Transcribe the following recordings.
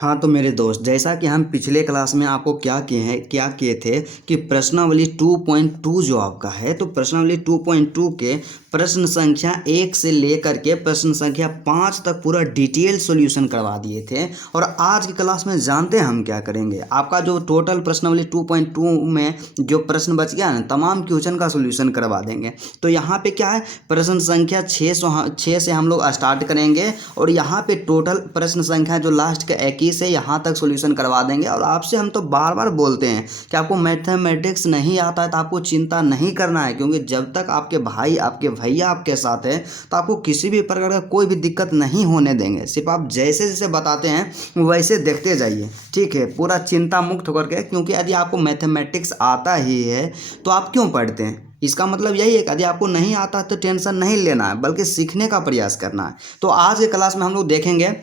हाँ तो मेरे दोस्त, जैसा कि हम पिछले क्लास में आपको क्या किए थे कि प्रश्नावली 2.2 जो आपका है, तो प्रश्नावली 2.2 के प्रश्न संख्या 1 से लेकर के प्रश्न संख्या 5 तक पूरा डिटेल सॉल्यूशन करवा दिए थे। और आज की क्लास में जानते हैं हम क्या करेंगे, आपका जो टोटल प्रश्नावली 2.2 में जो प्रश्न बच गया ना, तमाम क्वेश्चन का सॉल्यूशन करवा देंगे। तो यहाँ पे क्या है, प्रश्न संख्या 6 से हम लोग स्टार्ट करेंगे और यहाँ पे टोटल प्रश्न संख्या जो लास्ट के 21 से यहाँ तक सॉल्यूशन करवा देंगे। और आपसे हम तो बार बार बोलते हैं कि आपको मैथमेटिक्स नहीं आता है तो आपको चिंता नहीं करना है, क्योंकि जब तक आपके भाई आपके भैया आपके साथ है तो आपको किसी भी प्रकार का कोई भी दिक्कत नहीं होने देंगे। सिर्फ आप जैसे जैसे बताते हैं वैसे देखते जाइए, ठीक है, पूरा चिंता मुक्त होकर के। क्योंकि यदि आपको मैथमेटिक्स आता ही है तो आप क्यों पढ़ते हैं? इसका मतलब यही है कि यदि आपको नहीं आता तो टेंशन नहीं लेना है, बल्कि सीखने का प्रयास करना है। तो आज के क्लास में हम लोग देखेंगे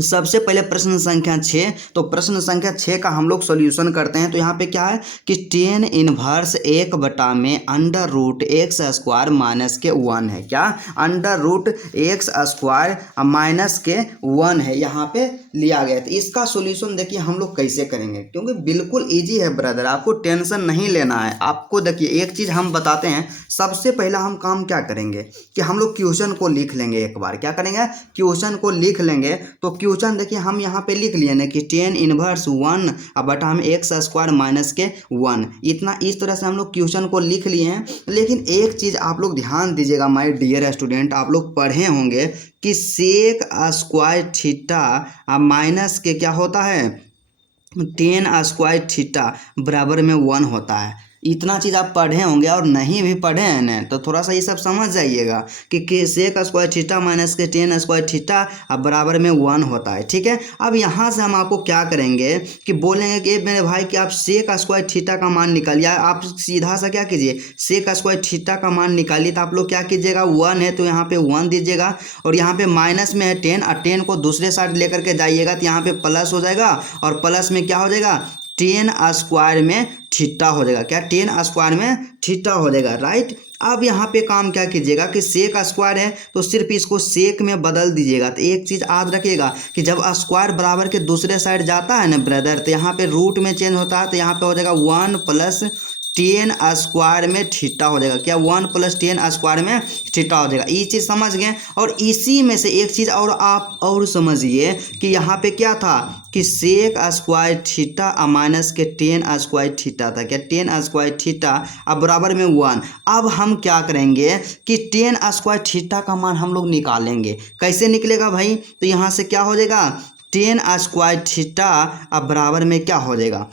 सबसे पहले प्रश्न संख्या 6। तो प्रश्न संख्या 6 का हम लोग सॉल्यूशन करते हैं। तो यहाँ पे क्या है कि टेन इनवर्स 1 बटा में under root x square minus के 1 है। क्या? Under root x square minus के 1 है, यहाँ पे लिया गया। तो इसका सॉल्यूशन देखिए हम लोग कैसे करेंगे, क्योंकि बिल्कुल ईजी है ब्रदर, आपको टेंशन नहीं लेना है। आपको देखिए एक चीज़ हम बताते हैं, सबसे पहला हम काम क्या करेंगे कि हम लोग क्वेश्चन को लिख लेंगे। एक बार क्या करेंगे, क्वेश्चन को लिख लेंगे। तो क्वेश्चन देखिए हम यहाँ पे लिख लिए ना कि टेन इनवर्स 1 बटा में एक्स स्क्वायर माइनस के 1, इतना इस तरह से हम लोग क्वेश्चन को लिख लिए हैं। लेकिन एक चीज़ आप लोग ध्यान दीजिएगा माय डियर स्टूडेंट, आप लोग पढ़े होंगे कि सेक स्क्वायर थीटा माइनस के क्या होता है, टेन स्क्वायर थीटा बराबर में 1 होता है। इतना चीज़ आप पढ़े होंगे, और नहीं भी पढ़े हैं ना तो थोड़ा सा ये सब समझ जाइएगा कि सेक स्क्वायर थीटा माइनस के टेन स्क्वायर थीटा बराबर में 1 होता है। ठीक है, अब यहाँ से हम आपको क्या करेंगे कि बोलेंगे कि मेरे भाई कि आप सेक स्क्वायर थीटा का मान निकालिए। आप सीधा सा क्या कीजिए, सेक स्क्वायर थीटा का मान निकालिए। तो आप लोग क्या कीजिएगा, 1 है तो यहाँ पे 1 दीजिएगा, और यहाँ पे माइनस में है 10, और 10 को दूसरे साइड लेकर के जाइएगा तो यहाँ पे प्लस हो जाएगा, और प्लस में क्या हो जाएगा, टेन स्क्वायर में थीटा हो जाएगा। क्या? टेन स्क्वायर में थीटा हो जाएगा, राइट। अब यहाँ पे काम क्या कीजिएगा कि सेक स्क्वायर है तो सिर्फ इसको सेक में बदल दीजिएगा। तो एक चीज़ याद रखिएगा कि जब स्क्वायर बराबर के दूसरे साइड जाता है ना ब्रदर, तो यहाँ पे रूट में चेंज होता है। तो यहाँ पे हो जाएगा 1 प्लस टेन स्क्वायर में थीटा हो जाएगा। क्या? 1 प्लस टेन स्क्वायर में थीटा हो जाएगा। ये चीज़ समझ गए। और इसी में से एक चीज़ और आप और समझिए कि यहाँ पे क्या था कि सेक स्क्वायर थीटा माइनस के टेन स्क्वायर थीटा था। क्या? टेन स्क्वायर थीटा अब बराबर में 1। अब हम क्या करेंगे कि टेन स्क्वायर थीटा का मान हम लोग निकालेंगे। कैसे निकलेगा भाई? तो यहाँ से क्या हो जाएगा, टेन स्क्वायर थीटा अब बराबर में क्या हो जाएगा,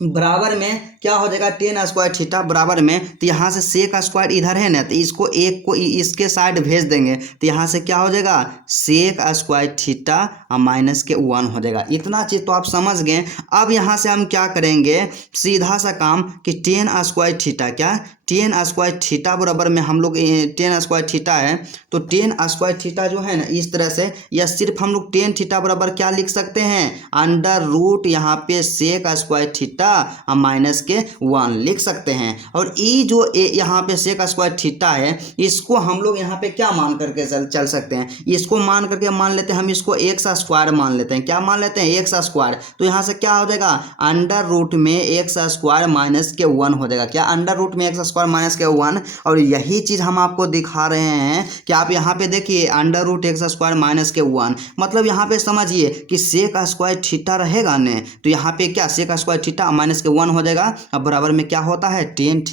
बराबर में क्या हो जाएगा, टेन स्क्वायर थीटा बराबर में। तो यहाँ से सेक स्क्वायर इधर है ना, तो इसको एक को इसके साइड भेज देंगे। तो यहाँ से क्या हो जाएगा, सेक स्क्वायर थीटा माइनस के 1 हो जाएगा। इतना चीज़ तो आप समझ गए। अब यहाँ से हम क्या करेंगे, सीधा सा काम कि टेन स्क्वायर थीटा, क्या? टेन स्क्वायर थीटा बराबर में हम लोग टेन स्क्वायर थीटा है तो टेन स्क्वायर थीटा जो है ना इस तरह से, या सिर्फ हम लोग टेन थीटा बराबर क्या लिख सकते हैं, अंडर रूट यहाँ पे सेक स्क्वायर थीटा माइनस के 1 लिख सकते हैं। और ये जो यहाँ पे सेक स्क्वायर थीटा है इसको हम लोग यहाँ पे क्या मान करके चल सकते हैं, इसको मान करके मान लेते हैं हम, इसको एक्स स्क्वायर मान लेते हैं। क्या मान लेते हैं? X square. तो यहाँ से क्या हो जाएगा, अंडर रूट में एक्स स्क्वायर माइनस के 1 हो जाएगा। क्या? अंडर रूट में एक्स स्क्वायर माइनस के 1। और यही चीज़ हम आपको दिखा रहे हैं कि आप यहाँ पे देखिए under root x square minus के 1, मतलब यहाँ पे समझिए कि सेक स्क्वायर थीटा रहेगा ने, तो यहाँ पे क्या, सेक स्क्वायर थीटा माइनस के 1 हो जाएगा। अब बराबर में क्या होता है, टेन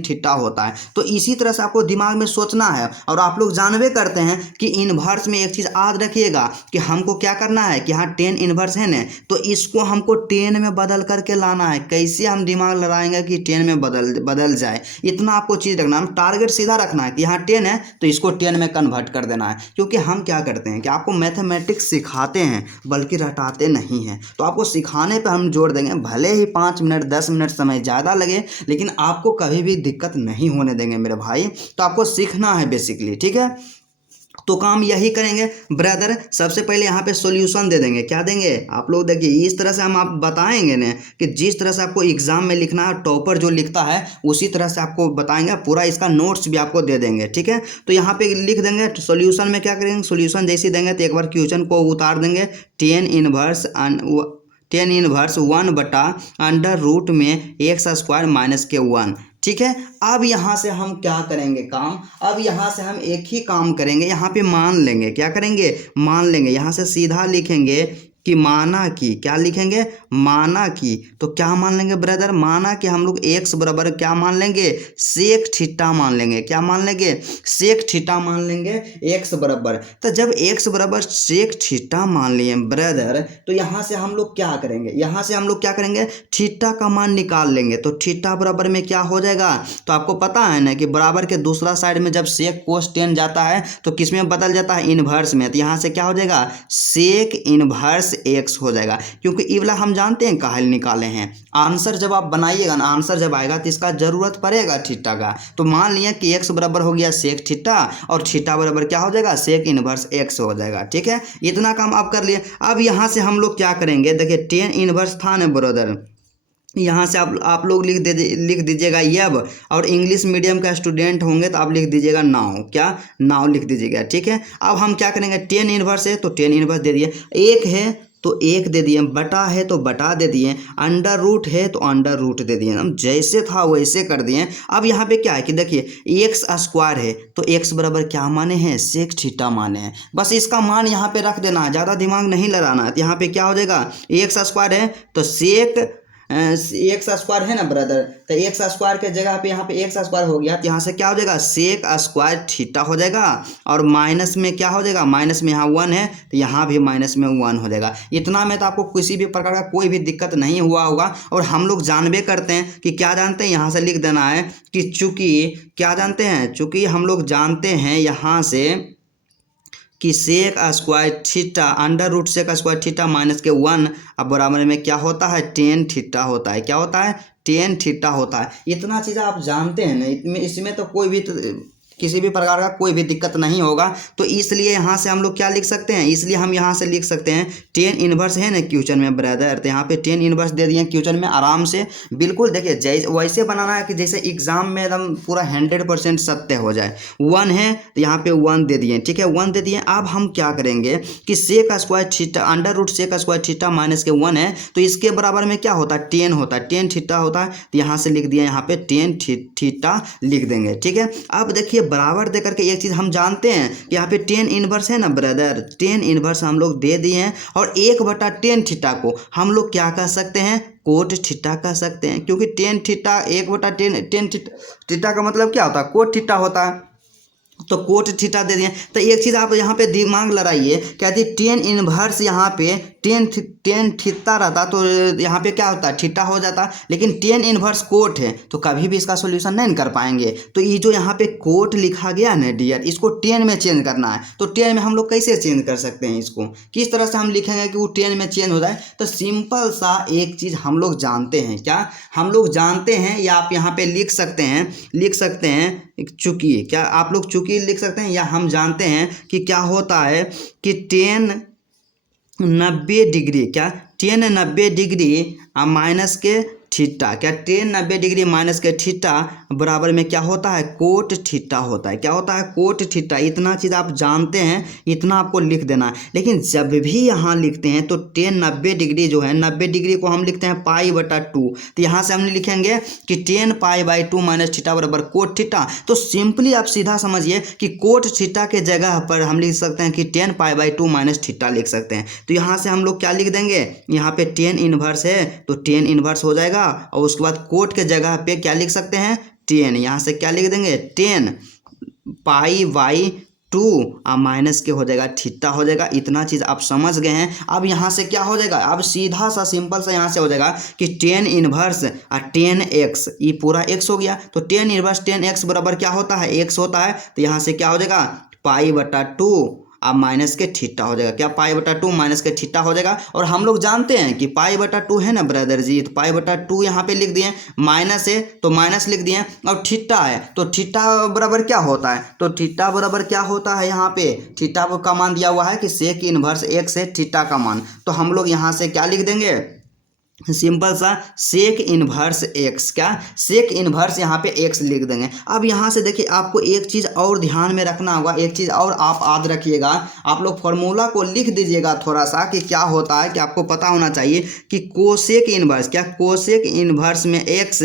थीटा होता है। तो इसी तरह से आपको दिमाग में सोचना है। और आप लोग जानवे करते हैं कि इनवर्स में एक चीज़ याद रखिएगा कि हमको क्या करना है कि यहाँ टेन इनवर्स है ना, तो इसको हमको 10 में बदल करके लाना है। कैसे हम दिमाग लगाएंगे कि 10 में बदल जाए, इतना आपको चीज़ रखना है। टारगेट सीधा रखना है कि यहाँ 10 है तो इसको 10 में कन्वर्ट कर देना है। क्योंकि हम क्या करते हैं कि आपको मैथमेटिक्स सिखाते हैं बल्कि रटाते नहीं हैं। तो आपको सिखाने पर हम जोर देंगे, भले ही 5 मिनट 10 मिनट समय ज़्यादा लगे, लेकिन आपको कभी भी दिक्कत नहीं होने देंगे मेरे भाई। तो आपको सीखना है बेसिकली, ठीक है। तो काम यही करेंगे ब्रदर, सबसे पहले यहाँ पे सॉल्यूशन दे देंगे। क्या देंगे आप लोग, देखिए इस तरह से हम आप बताएंगे ना कि जिस तरह से आपको एग्जाम में लिखना है, टॉपर जो लिखता है उसी तरह से आपको बताएंगे, पूरा इसका नोट्स भी आपको दे देंगे। ठीक है, तो यहाँ पे लिख देंगे सॉल्यूशन में क्या करेंगे, सॉल्यूशन जैसे देंगे तो एक बार क्वेश्चन को उतार देंगे, टेन इनवर्स 1/अंडर रूट में x² - 1। ठीक है, अब यहाँ से हम क्या करेंगे काम, अब यहाँ से हम एक ही काम करेंगे, यहाँ पे मान लेंगे। क्या करेंगे, मान लेंगे। यहाँ से सीधा लिखेंगे कि माना कि, क्या लिखेंगे, माना कि। तो क्या मान लेंगे ब्रदर, माना कि हम लोग x बराबर क्या मान लेंगे, सेक थीटा मान लेंगे। क्या मान लेंगे, सेक थीटा मान लेंगे x बराबर। तो जब x बराबर सेक थीटा मान लिए ब्रदर, तो यहाँ से हम लोग क्या करेंगे, यहाँ से हम लोग क्या करेंगे, थीटा का मान निकाल लेंगे। तो थीटा बराबर में क्या हो जाएगा, तो आपको पता है ना कि बराबर के दूसरा साइड में जब सेक कोस टेन जाता है तो किस में बदल जाता है, इनवर्स में। तो यहाँ से क्या हो जाएगा, सेक इनवर्स x हो जाएगा, क्योंकि ये वाला हम जानते हैं काहे निकाले हैं। आंसर जब आप बनाइएगा ना, आंसर जब आएगा तो इसका जरूरत पड़ेगा थीटा का। तो मान लिया कि x बराबर हो गया सेक थीटा और थीटा बराबर क्या हो जाएगा, सेक इनवर्स x हो जाएगा। ठीक है, इतना काम आप कर लिए। अब यहाँ से हम लोग क्या करेंगे, देखिए टेन इनवर्स था ना ब्रदर, यहाँ से आप लोग लिख दीजिएगा यब, और इंग्लिश मीडियम का स्टूडेंट होंगे तो आप लिख दीजिएगा नाउ। क्या, नाउ लिख दीजिएगा। ठीक है, अब हम क्या करेंगे, टेन इनवर्स है तो टेन इनवर्स दे दिए, एक है तो एक दे दिए, बटा है तो बटा दे दिए, अंडर रूट है तो अंडर रूट दे दिए। हम जैसे था वैसे कर दिए। अब यहाँ पे क्या है कि देखिए x² है तो x बराबर क्या माने हैं, सेक थीटा माने हैं। बस इसका मान यहाँ पे रख देना है, ज़्यादा दिमाग नहीं लगाना है। यहाँ पे क्या हो जाएगा, x² है तो सेक x² है ना ब्रदर, तो x² के जगह पे यहाँ पे x² हो गया, तो यहाँ से क्या हो जाएगा, सेक स्क्वायर थीटा हो जाएगा। और माइनस में क्या हो जाएगा, माइनस में यहाँ 1 है तो यहाँ भी माइनस में 1 हो जाएगा। इतना में तो आपको किसी भी प्रकार का कोई भी दिक्कत नहीं हुआ होगा। और हम लोग जानबे करते हैं कि क्या जानते हैं, यहाँ से लिख देना है कि चूंकि क्या जानते हैं, चूंकि हम लोग जानते हैं यहाँ से कि sec square theta, under root sec square theta minus के 1 अब बराबर में क्या होता है, टेन थीटा होता है। क्या होता है, टेन थीटा होता है। इतना चीज़ आप जानते हैं ना, इसमें तो कोई भी किसी भी प्रकार का कोई भी दिक्कत नहीं होगा। तो इसलिए यहाँ से हम लोग क्या लिख सकते हैं, इसलिए हम यहाँ से लिख सकते हैं टेन इनवर्स है ना क्वेश्चन में ब्रदर, तो यहाँ पे टेन इनवर्स दे दिए क्वेश्चन में आराम से। बिल्कुल देखिए जैसे वैसे बनाना है कि जैसे एग्जाम में एकदम पूरा 100% सत्य हो जाए। 1 है तो यहाँ पे 1 दे दिए। ठीक है, 1 दे दिए। अब हम क्या करेंगे कि sec square theta, under root sec square theta minus के 1 है तो इसके बराबर में क्या होता है, टेन होता है, टेन थीटा होता है। तो यहाँ से लिख दिया, यहाँ पे टेन थीटा लिख देंगे। ठीक है, अब देखिए बराबर दे करके एक चीज़ हम जानते हैं कि यहाँ पे टेन इनवर्स है ना ब्रदर, टेन इनवर्स हम लोग दे दिए हैं। और 1/10 थीटा को हम लोग क्या कह सकते हैं, कोट थीटा कह सकते हैं, क्योंकि टेन थीटा 1/10 थीटा का मतलब क्या होता है, कोट थीटा होता है। तो कोट थीटा दे दिए। तो एक चीज़ आप यहाँ पे दिमाग लड़ाइए, कहती टेन इनवर्स यहाँ पे टेन थीटा रहता तो यहाँ पे क्या होता है, थीटा हो जाता। लेकिन टेन इनवर्स कोट है तो कभी भी इसका सॉल्यूशन नहीं कर पाएंगे। तो ये जो यहाँ पे कोट लिखा गया ना डियर, इसको टेन में चेंज करना है। तो टेन में हम लोग कैसे चेंज कर सकते हैं, इसको किस तरह से हम लिखेंगे कि वो टेन में चेंज हो जाए। तो सिंपल सा एक चीज़ हम लोग जानते हैं, क्या हम लोग जानते हैं, या आप यहाँ पे लिख सकते हैं चूंकि, क्या आप लोग चूंकि लिख सकते हैं, या हम जानते हैं कि क्या होता है कि टेन 90 डिग्री, क्या टेन 90 डिग्री माइनस के थीटा, क्या टेन 90 डिग्री माइनस के थीटा बराबर में क्या होता है, कोट थीटा होता है। क्या होता है, कोट थीटा। इतना चीज़ आप जानते हैं, इतना आपको लिख देना है। लेकिन जब भी यहाँ लिखते हैं तो टेन 90 डिग्री जो है, 90 डिग्री को हम लिखते हैं π/2। तो यहाँ से हम लिखेंगे कि टेन π/2 माइनस थीटा बराबर कोट थीटा। तो सिंपली आप सीधा समझिए कि कोट थीटा के जगह पर हम लिख सकते हैं कि टेन π/2 माइनस थीटा लिख सकते हैं। तो यहाँ से हम लोग क्या लिख देंगे, यहाँ पे टेन इनवर्स है तो टेन इनवर्स हो जाएगा। और उसके बाद कोट के जगह पे क्या लिख सकते हैं, टेन। यहाँ से क्या लिख देंगे, टेन π/2 माइनस के हो जाएगा थीटा हो जाएगा। इतना चीज़ आप समझ गए हैं। अब यहाँ से क्या हो जाएगा, अब सीधा सा सिंपल सा यहाँ से हो जाएगा कि टेन इनवर्स 10x, ये पूरा x हो गया। तो टेन इनवर्स 10x बराबर क्या होता है, x होता है। तो यहाँ से क्या हो जाएगा π/2 अब माइनस के थीटा हो जाएगा, क्या पाई बटा 2 माइनस के थीटा हो जाएगा। और हम लोग जानते हैं कि पाई बटा 2 है ना ब्रदर जी, तो पाई बटा 2 यहाँ पे लिख दिए, माइनस है तो माइनस लिख दिए, और थीटा है तो थीटा बराबर क्या होता है, तो थीटा बराबर क्या होता है, यहाँ पे थीटा का मान दिया हुआ है कि सेक इनवर्स एक्स है थीटा का मान, तो हम लोग यहाँ से क्या लिख देंगे, सिंपल सा सेक इनवर्स एक्स, क्या सेक इनवर्स यहाँ पे एक्स लिख देंगे। अब यहाँ से देखिए आपको एक चीज़ और ध्यान में रखना होगा, एक चीज़ और आप याद रखिएगा, आप लोग फॉर्मूला को लिख दीजिएगा थोड़ा सा कि क्या होता है, कि आपको पता होना चाहिए कि कोसेक इनवर्स, क्या कोसेक इनवर्स में एक्स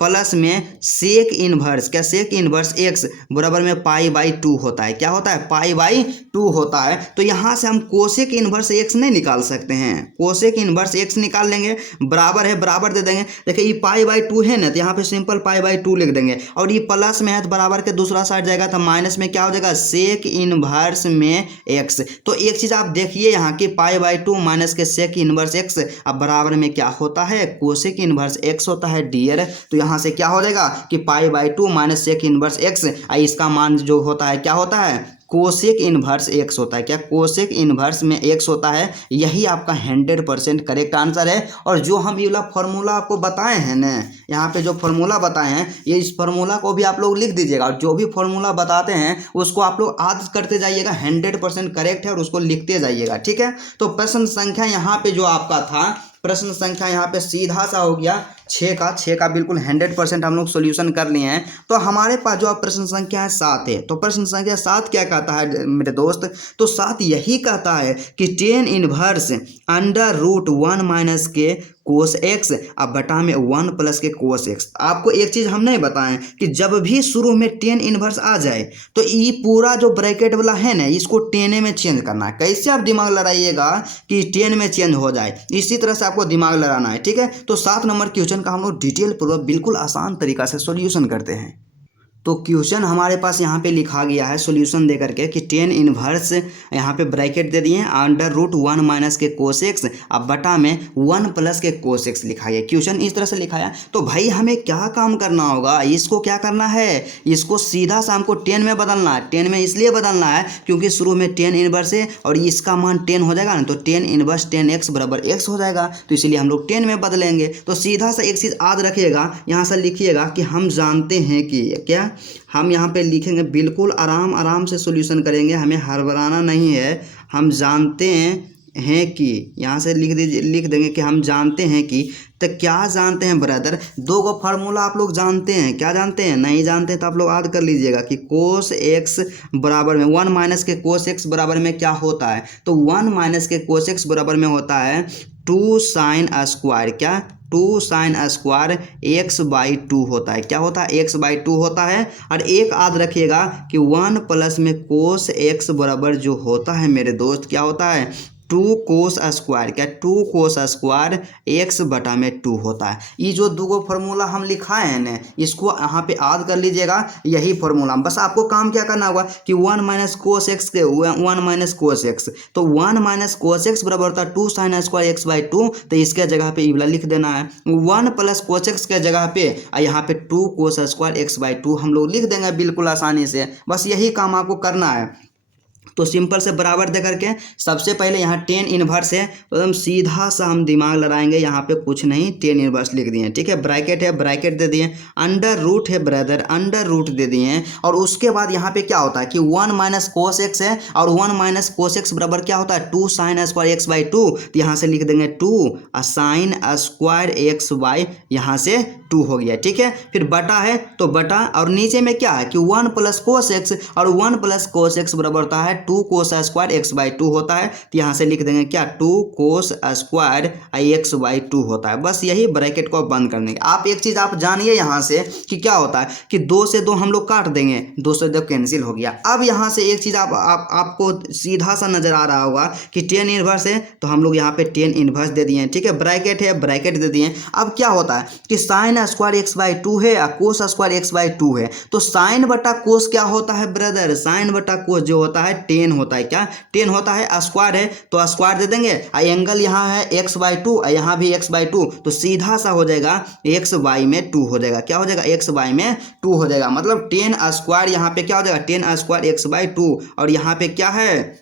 प्लस में सेक इनवर्स, क्या सेक इनवर्स एक्स बराबर में पाई बाई 2 होता है, क्या होता है, पाई बाई 2 होता है। तो यहाँ से हम कोसेक इनवर्स एक्स नहीं निकाल सकते हैं, कोसेक इनवर्स एक्स निकाल लेंगे, बराबर है बराबर दे देंगे, देखिए ये पाई बाई 2 है ना, तो यहाँ पे सिंपल पाई बाई 2 लिख देंगे, और ये प्लस में है तो बराबर के दूसरा साइड जाएगा, तो माइनस में क्या हो जाएगा, सेक इनवर्स में एक्स। तो एक चीज़ आप देखिए यहाँ की पाई बाई 2 माइनस के सेक इनवर्स एक्स, अब बराबर में क्या होता है, कोसेक इनवर्स एक्स होता है डियर। तो यहाँ से क्या हो जाएगा कि pi by 2 minus sec inverse x, इसका मान जो होता है क्या होता है, कोसेक इनवर्स एक्स होता है, क्या कोसेक इनवर्स में एक्स होता है। यही आपका 100% करेक्ट आंसर है। और जो हम ये वाला फॉर्मूला आपको बताए हैं ना, यहाँ पे जो फॉर्मूला बताए हैं, ये इस फॉर्मूला को भी आप लोग लिख दीजिएगा, और जो भी फॉर्मूला बताते हैं उसको आप लोग याद करते जाइएगा, 100% करेक्ट है, और उसको लिखते जाइएगा, ठीक है। तो प्रश्न संख्या यहाँ पे जो आपका था, प्रश्न संख्या यहाँ पे सीधा सा हो गया 6 का बिल्कुल 100% हम लोग सोल्यूशन कर लिए हैं। तो हमारे पास जो प्रश्न संख्या है 7 है, तो प्रश्न संख्या 7 क्या कहता है मेरे दोस्त, तो 7 यही कहता है कि tan inverse under root 1 minus के कोस एक्स अब बटा में 1 प्लस के कोस एक्स। आपको एक चीज़ हम नहीं बताएं कि जब भी शुरू में टेन इनवर्स आ जाए तो ये पूरा जो ब्रैकेट वाला है ना, इसको टेने में चेंज करना है। कैसे आप दिमाग लड़ाइएगा कि 10 में चेंज हो जाए, इसी तरह से आपको दिमाग लड़ाना है, ठीक है। तो 7 नंबर क्वेश्चन का हम लोग डिटेल पूर्वक बिल्कुल आसान तरीका से सॉल्यूशन करते हैं। तो क्वेश्चन हमारे पास यहाँ पे लिखा गया है सॉल्यूशन दे करके कि टेन इनवर्स यहाँ पे ब्रैकेट दे दिए अंडर रूट 1 माइनस के कोस एक्स अब बटा में 1 प्लस के कोस एक्स लिखा गया। क्वेश्चन इस तरह से लिखा है। तो भाई हमें क्या काम करना होगा, इसको क्या करना है, इसको सीधा सा हमको 10 में बदलना है। 10 में इसलिए बदलना है क्योंकि शुरू में 10 इनवर्स है और इसका मान 10 हो जाएगा ना, तो 10 इनवर्स 10x बराबर x हो जाएगा, तो इसीलिए हम लोग 10 में बदलेंगे। तो सीधा सा एक चीज़ याद रखिएगा, यहाँ से लिखिएगा कि हम जानते हैं कि क्या, हम यहाँ पे लिखेंगे बिल्कुल आराम आराम से सॉल्यूशन करेंगे, हमें हड़बड़ाना नहीं है। हम जानते हैं कि, यहाँ से लिख दीजिए, लिख देंगे कि हम जानते हैं कि। तो क्या जानते हैं ब्रदर, 2 को फार्मूला आप लोग जानते हैं, क्या जानते हैं, नहीं जानते हैं तो आप लोग याद कर लीजिएगा कि कोस एक्स बराबर में 1 माइनस के कोस एक्स बराबर में क्या होता है, तो 1 माइनस के कोस एक्स बराबर में होता है 2 साइन स्क्वायर, क्या 2 साइन स्क्वायर एक्स बाई 2 होता है, क्या होता है, एक्स बाई 2 होता है। और एक याद रखिएगा कि 1 प्लस में कोस एक्स बराबर जो होता है मेरे दोस्त क्या होता है, 2 कोस स्क्वायर, क्या 2 कोस स्क्वायर एक्स बटा में 2 होता है। ये जो 2 फार्मूला हम लिखाए हैं ना, इसको यहाँ पे याद कर लीजिएगा, यही फार्मूला। बस आपको काम क्या करना होगा कि 1 माइनस कोस एक्स के 1 माइनस कोस एक्स, तो 1 माइनस कोस एक्स बराबर होता है 2 साइन स्क्वायर एक्स बाई 2, तो इसके जगह पे ये वाला लिख देना है। 1 प्लस कोस एक्स के जगह पे यहाँ पे 2 कोस स्क्वायर एक्स बाई 2 हम लोग लिख देंगे बिल्कुल आसानी से। बस यही काम आपको करना है। तो सिंपल से बराबर दे करके सबसे पहले यहाँ 10 इनवर्स है, तो एकदम सीधा सा हम दिमाग लड़ाएंगे, यहाँ पे कुछ नहीं 10 इनवर्स लिख दिए, ठीक है। ब्रैकेट है, ब्रैकेट दे दिए, अंडर रूट है ब्रदर, अंडर रूट दे दिए। और उसके बाद यहाँ पे क्या होता है कि 1 माइनस कोस एक्स है, और 1 माइनस कोस एक्स बराबर क्या होता है 2 साइन स्क्वायर एक्स बाई 2, तो यहाँ से लिख देंगे 2 साइन स्क्वायर एक्स बाई यहाँ से 2 हो गया, ठीक है। फिर बटा है तो बटा, और नीचे में क्या है कि 1 प्लस कोस एक्स, और 1 प्लस कोस एक्स बराबर होता है 2 कोस स्क्वायर एक्स बाई 2 होता है, तो यहाँ से लिख देंगे क्या 2 कोस स्क्वायर एक्स बाई 2 होता है। बस यही ब्रैकेट को बंद करने। आप एक चीज़ आप जानिए यहाँ से कि क्या होता है कि 2 से 2 हम लोग काट देंगे, 2 से 2 कैंसिल हो गया। अब यहाँ से एक चीज़ आपको सीधा सा नजर आ रहा होगा कि 10 इनवर्स है, तो हम लोग यहाँ पे 10 इनवर्स दे दिए, ठीक है। ब्रैकेट है, ब्रैकेट दे दिए। अब क्या होता है कि साइन स्क्वायर एक्स बाई 2 है और कोस स्क्वायर एक्स बाई 2 है, तो साइन बटा कोस क्या होता है ब्रदर, साइन बटा कोस जो होता है 10 होता है, क्या 10 होता है। स्क्वायर है तो स्क्वायर दे देंगे, एंगल यहाँ है एक्स बाई 2, यहाँ भी एक्स बाई 2, तो सीधा सा हो जाएगा एक्स बाई में 2 हो जाएगा, क्या हो जाएगा एक्स बाई में 2 हो जाएगा। मतलब 10 स्क्वायर यहाँ पे क्या हो जाएगा 10 स्क्वायर एक्स बाई 2, और यहाँ पे क्या है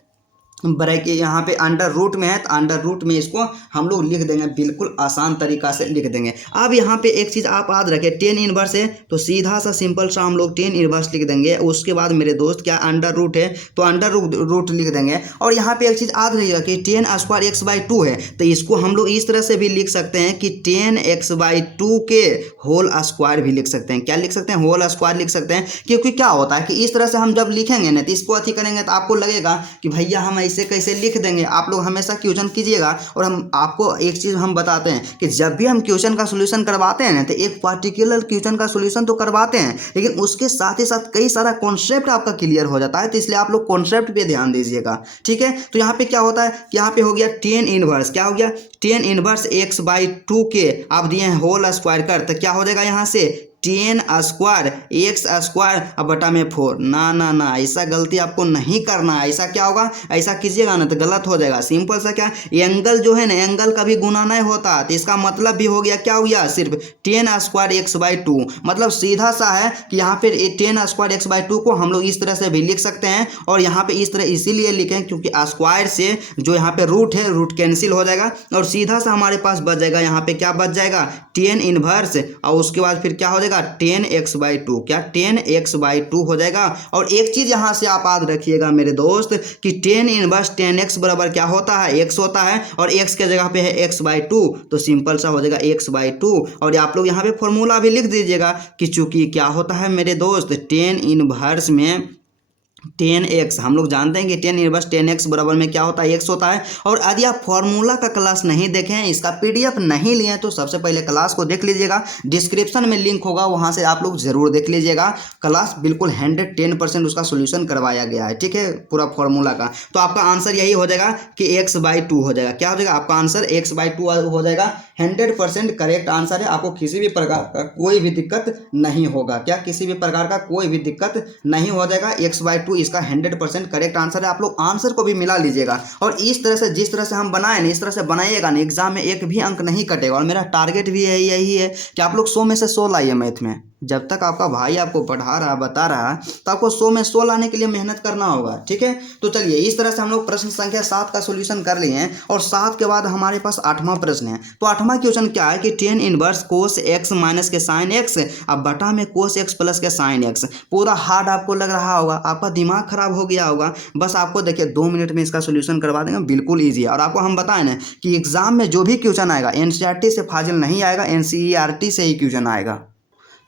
ब्रैकेट यहाँ पे अंडर रूट में है तो अंडर रूट में इसको हम लोग लिख देंगे, बिल्कुल आसान तरीका से लिख देंगे। अब यहाँ पे एक चीज़ आप याद रखें, टेन इनवर्स है तो सीधा सा सिंपल सा हम लोग टेन इनवर्स लिख देंगे। उसके बाद मेरे दोस्त क्या अंडर रूट है तो अंडर रूट लिख देंगे। और यहाँ पे एक चीज़ याद रखिएगा कि ten square x by two है तो इसको हम लोग इस तरह से भी लिख सकते हैं कि टेन एक्स बाई टू के होल स्क्वायर भी लिख सकते हैं। क्या लिख सकते हैं? होल स्क्वायर लिख सकते हैं। क्योंकि क्या होता है कि इस तरह से हम जब लिखेंगे ना तो इसको अथी करेंगे तो आपको लगेगा कि भैया हम ऐसे कैसे लिख देंगे। आप लोग हमेशा क्वेश्चन कीजिएगा और हम आपको एक चीज़ हम बताते हैं कि जब भी हम क्वेश्चन का सोल्यूशन करवाते हैं ना तो एक पर्टिकुलर क्वेश्चन का सोल्यूशन तो करवाते हैं लेकिन उसके साथ ही साथ कई सारा कॉन्सेप्ट आपका क्लियर हो जाता है। तो इसलिए आप लोग कॉन्सेप्ट पे ध्यान दीजिएगा, ठीक है। तो यहाँ पे क्या होता है कि यहाँ पे हो गया टेन इनवर्स, क्या हो गया? Tan inverse x by two के आप दिए हैं होल स्क्वायर कर, तो क्या हो जाएगा यहाँ से टेन स्क्वायर एक्स स्क्वायर अब बटा में 4। ना ना ना, ऐसा गलती आपको नहीं करना है। ऐसा क्या होगा, ऐसा कीजिएगा ना तो गलत हो जाएगा। सिंपल सा क्या, एंगल जो है ना एंगल का भी गुना नहीं होता, तो इसका मतलब भी हो गया क्या हो गया, सिर्फ ten square x by two. मतलब सीधा सा है कि यहाँ पे ten square x by two को हम लोग इस तरह से भी लिख सकते हैं। और यहाँ पे इस तरह इसीलिए लिखें क्योंकि स्क्वायर से जो यहाँ पे रूट है रूट कैंसिल हो जाएगा और सीधा सा हमारे पास बच जाएगा, यहाँ पे क्या बच जाएगा, टेन इनवर्स। और उसके बाद फिर क्या हो जाएगा, टेन एक्स बाई टू, क्या टेन एक्स बाई टू हो जाएगा। और एक चीज यहाँ से आप याद रखिएगा मेरे दोस्त कि टेन इनवर्स टेन एक्स बराबर क्या होता है, एक्स होता है और एक्स के जगह पे है एक्स बाई टू, तो सिंपल सा हो जाएगा एक्स बाई टू। और आप लोग यहाँ पे फॉर्मूला भी लिख दीजिएगा कि चूंकि क्या होता है मेरे दोस्त, टेन इनवर्स में टेन एक्स हम लोग जानते हैं कि टेन इनवर्स टेन एक्स बराबर में क्या होता है, एक्स होता है। और यदि आप फॉर्मूला का क्लास नहीं देखे हैं, इसका पीडीएफ नहीं लिए तो सबसे पहले क्लास को देख लीजिएगा, डिस्क्रिप्शन में लिंक होगा वहां से आप लोग जरूर देख लीजिएगा। क्लास बिल्कुल 110% उसका सोल्यूशन करवाया गया है, ठीक है, पूरा फॉर्मूला का। तो आपका आंसर यही हो जाएगा कि एक्स बाई टू हो जाएगा। क्या हो जाएगा आपका आंसर, एक्स बाई टू हो जाएगा। 100% करेक्ट आंसर है। आपको किसी भी प्रकार का कोई भी दिक्कत नहीं होगा, क्या किसी भी प्रकार का कोई भी दिक्कत नहीं हो जाएगा। एक्स बाई टू इसका 100% करेक्ट आंसर है। आप लोग आंसर को भी मिला लीजिएगा और इस तरह से जिस तरह से हम बनाए ना इस तरह से बनाइएगा ना, एग्जाम में एक भी अंक नहीं कटेगा। और मेरा टारगेट भी यही है कि आप लोग 100 में से 100 लाइए मैथ में। जब तक आपका भाई आपको पढ़ा रहा बता रहा तो आपको 100 में 100 लाने के लिए मेहनत करना होगा, ठीक है। तो चलिए इस तरह से हम लोग प्रश्न संख्या 7 का सोल्यूशन कर लिए हैं। और 7 के बाद हमारे पास 8वां प्रश्न है। तो 8वां क्वेश्चन क्या है कि tan inverse cos x minus के साइन एक्स अब बटा में कोस एक्स प्लस के साइन एक्स। पूरा हार्ड आपको लग रहा होगा, आपका दिमाग खराब हो गया होगा। बस आपको देखिए 2 मिनट में इसका सोल्यूशन करवा देंगे, बिल्कुल ईजी है। और आपको हम बताएं ना कि एग्जाम में जो भी क्वेश्चन आएगा एनसीईआरटी से फाजिल नहीं आएगा, एनसीईआरटी से ही क्वेश्चन आएगा।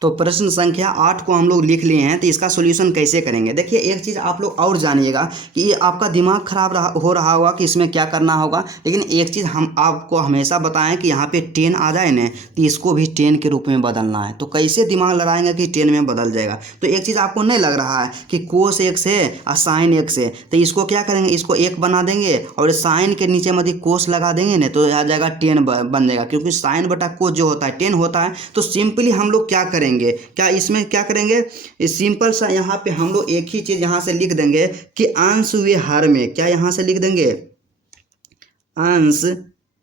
तो प्रश्न संख्या 8 को हम लोग लिख लिए हैं, तो इसका सोल्यूशन कैसे करेंगे। देखिए एक चीज़ आप लोग और जानिएगा कि ये आपका दिमाग खराब हो रहा होगा कि इसमें क्या करना होगा, लेकिन एक चीज़ हम आपको हमेशा बताएं कि यहाँ पे 10 आ जाए ना तो इसको भी 10 के रूप में बदलना है। तो कैसे दिमाग लगाएंगे कि 10 में बदल जाएगा। तो एक चीज़ आपको नहीं लग रहा है कि कोस एक्स है और साइन एक्स है, तो इसको क्या करेंगे, इसको 1 बना देंगे और साइन के नीचे में कोस लगा देंगे ना तो आ जाएगा 10 बन जाएगा। क्योंकि साइन बटा कोस जो होता है 10 होता है। तो सिंपली हम लोग क्या करेंगे, क्या इसमें क्या करेंगे, सिंपल सा यहाँ पे हम लोग एक ही चीज़ यहाँ से लिख देंगे कि अंश व हर में, क्या यहाँ से लिख देंगे, अंश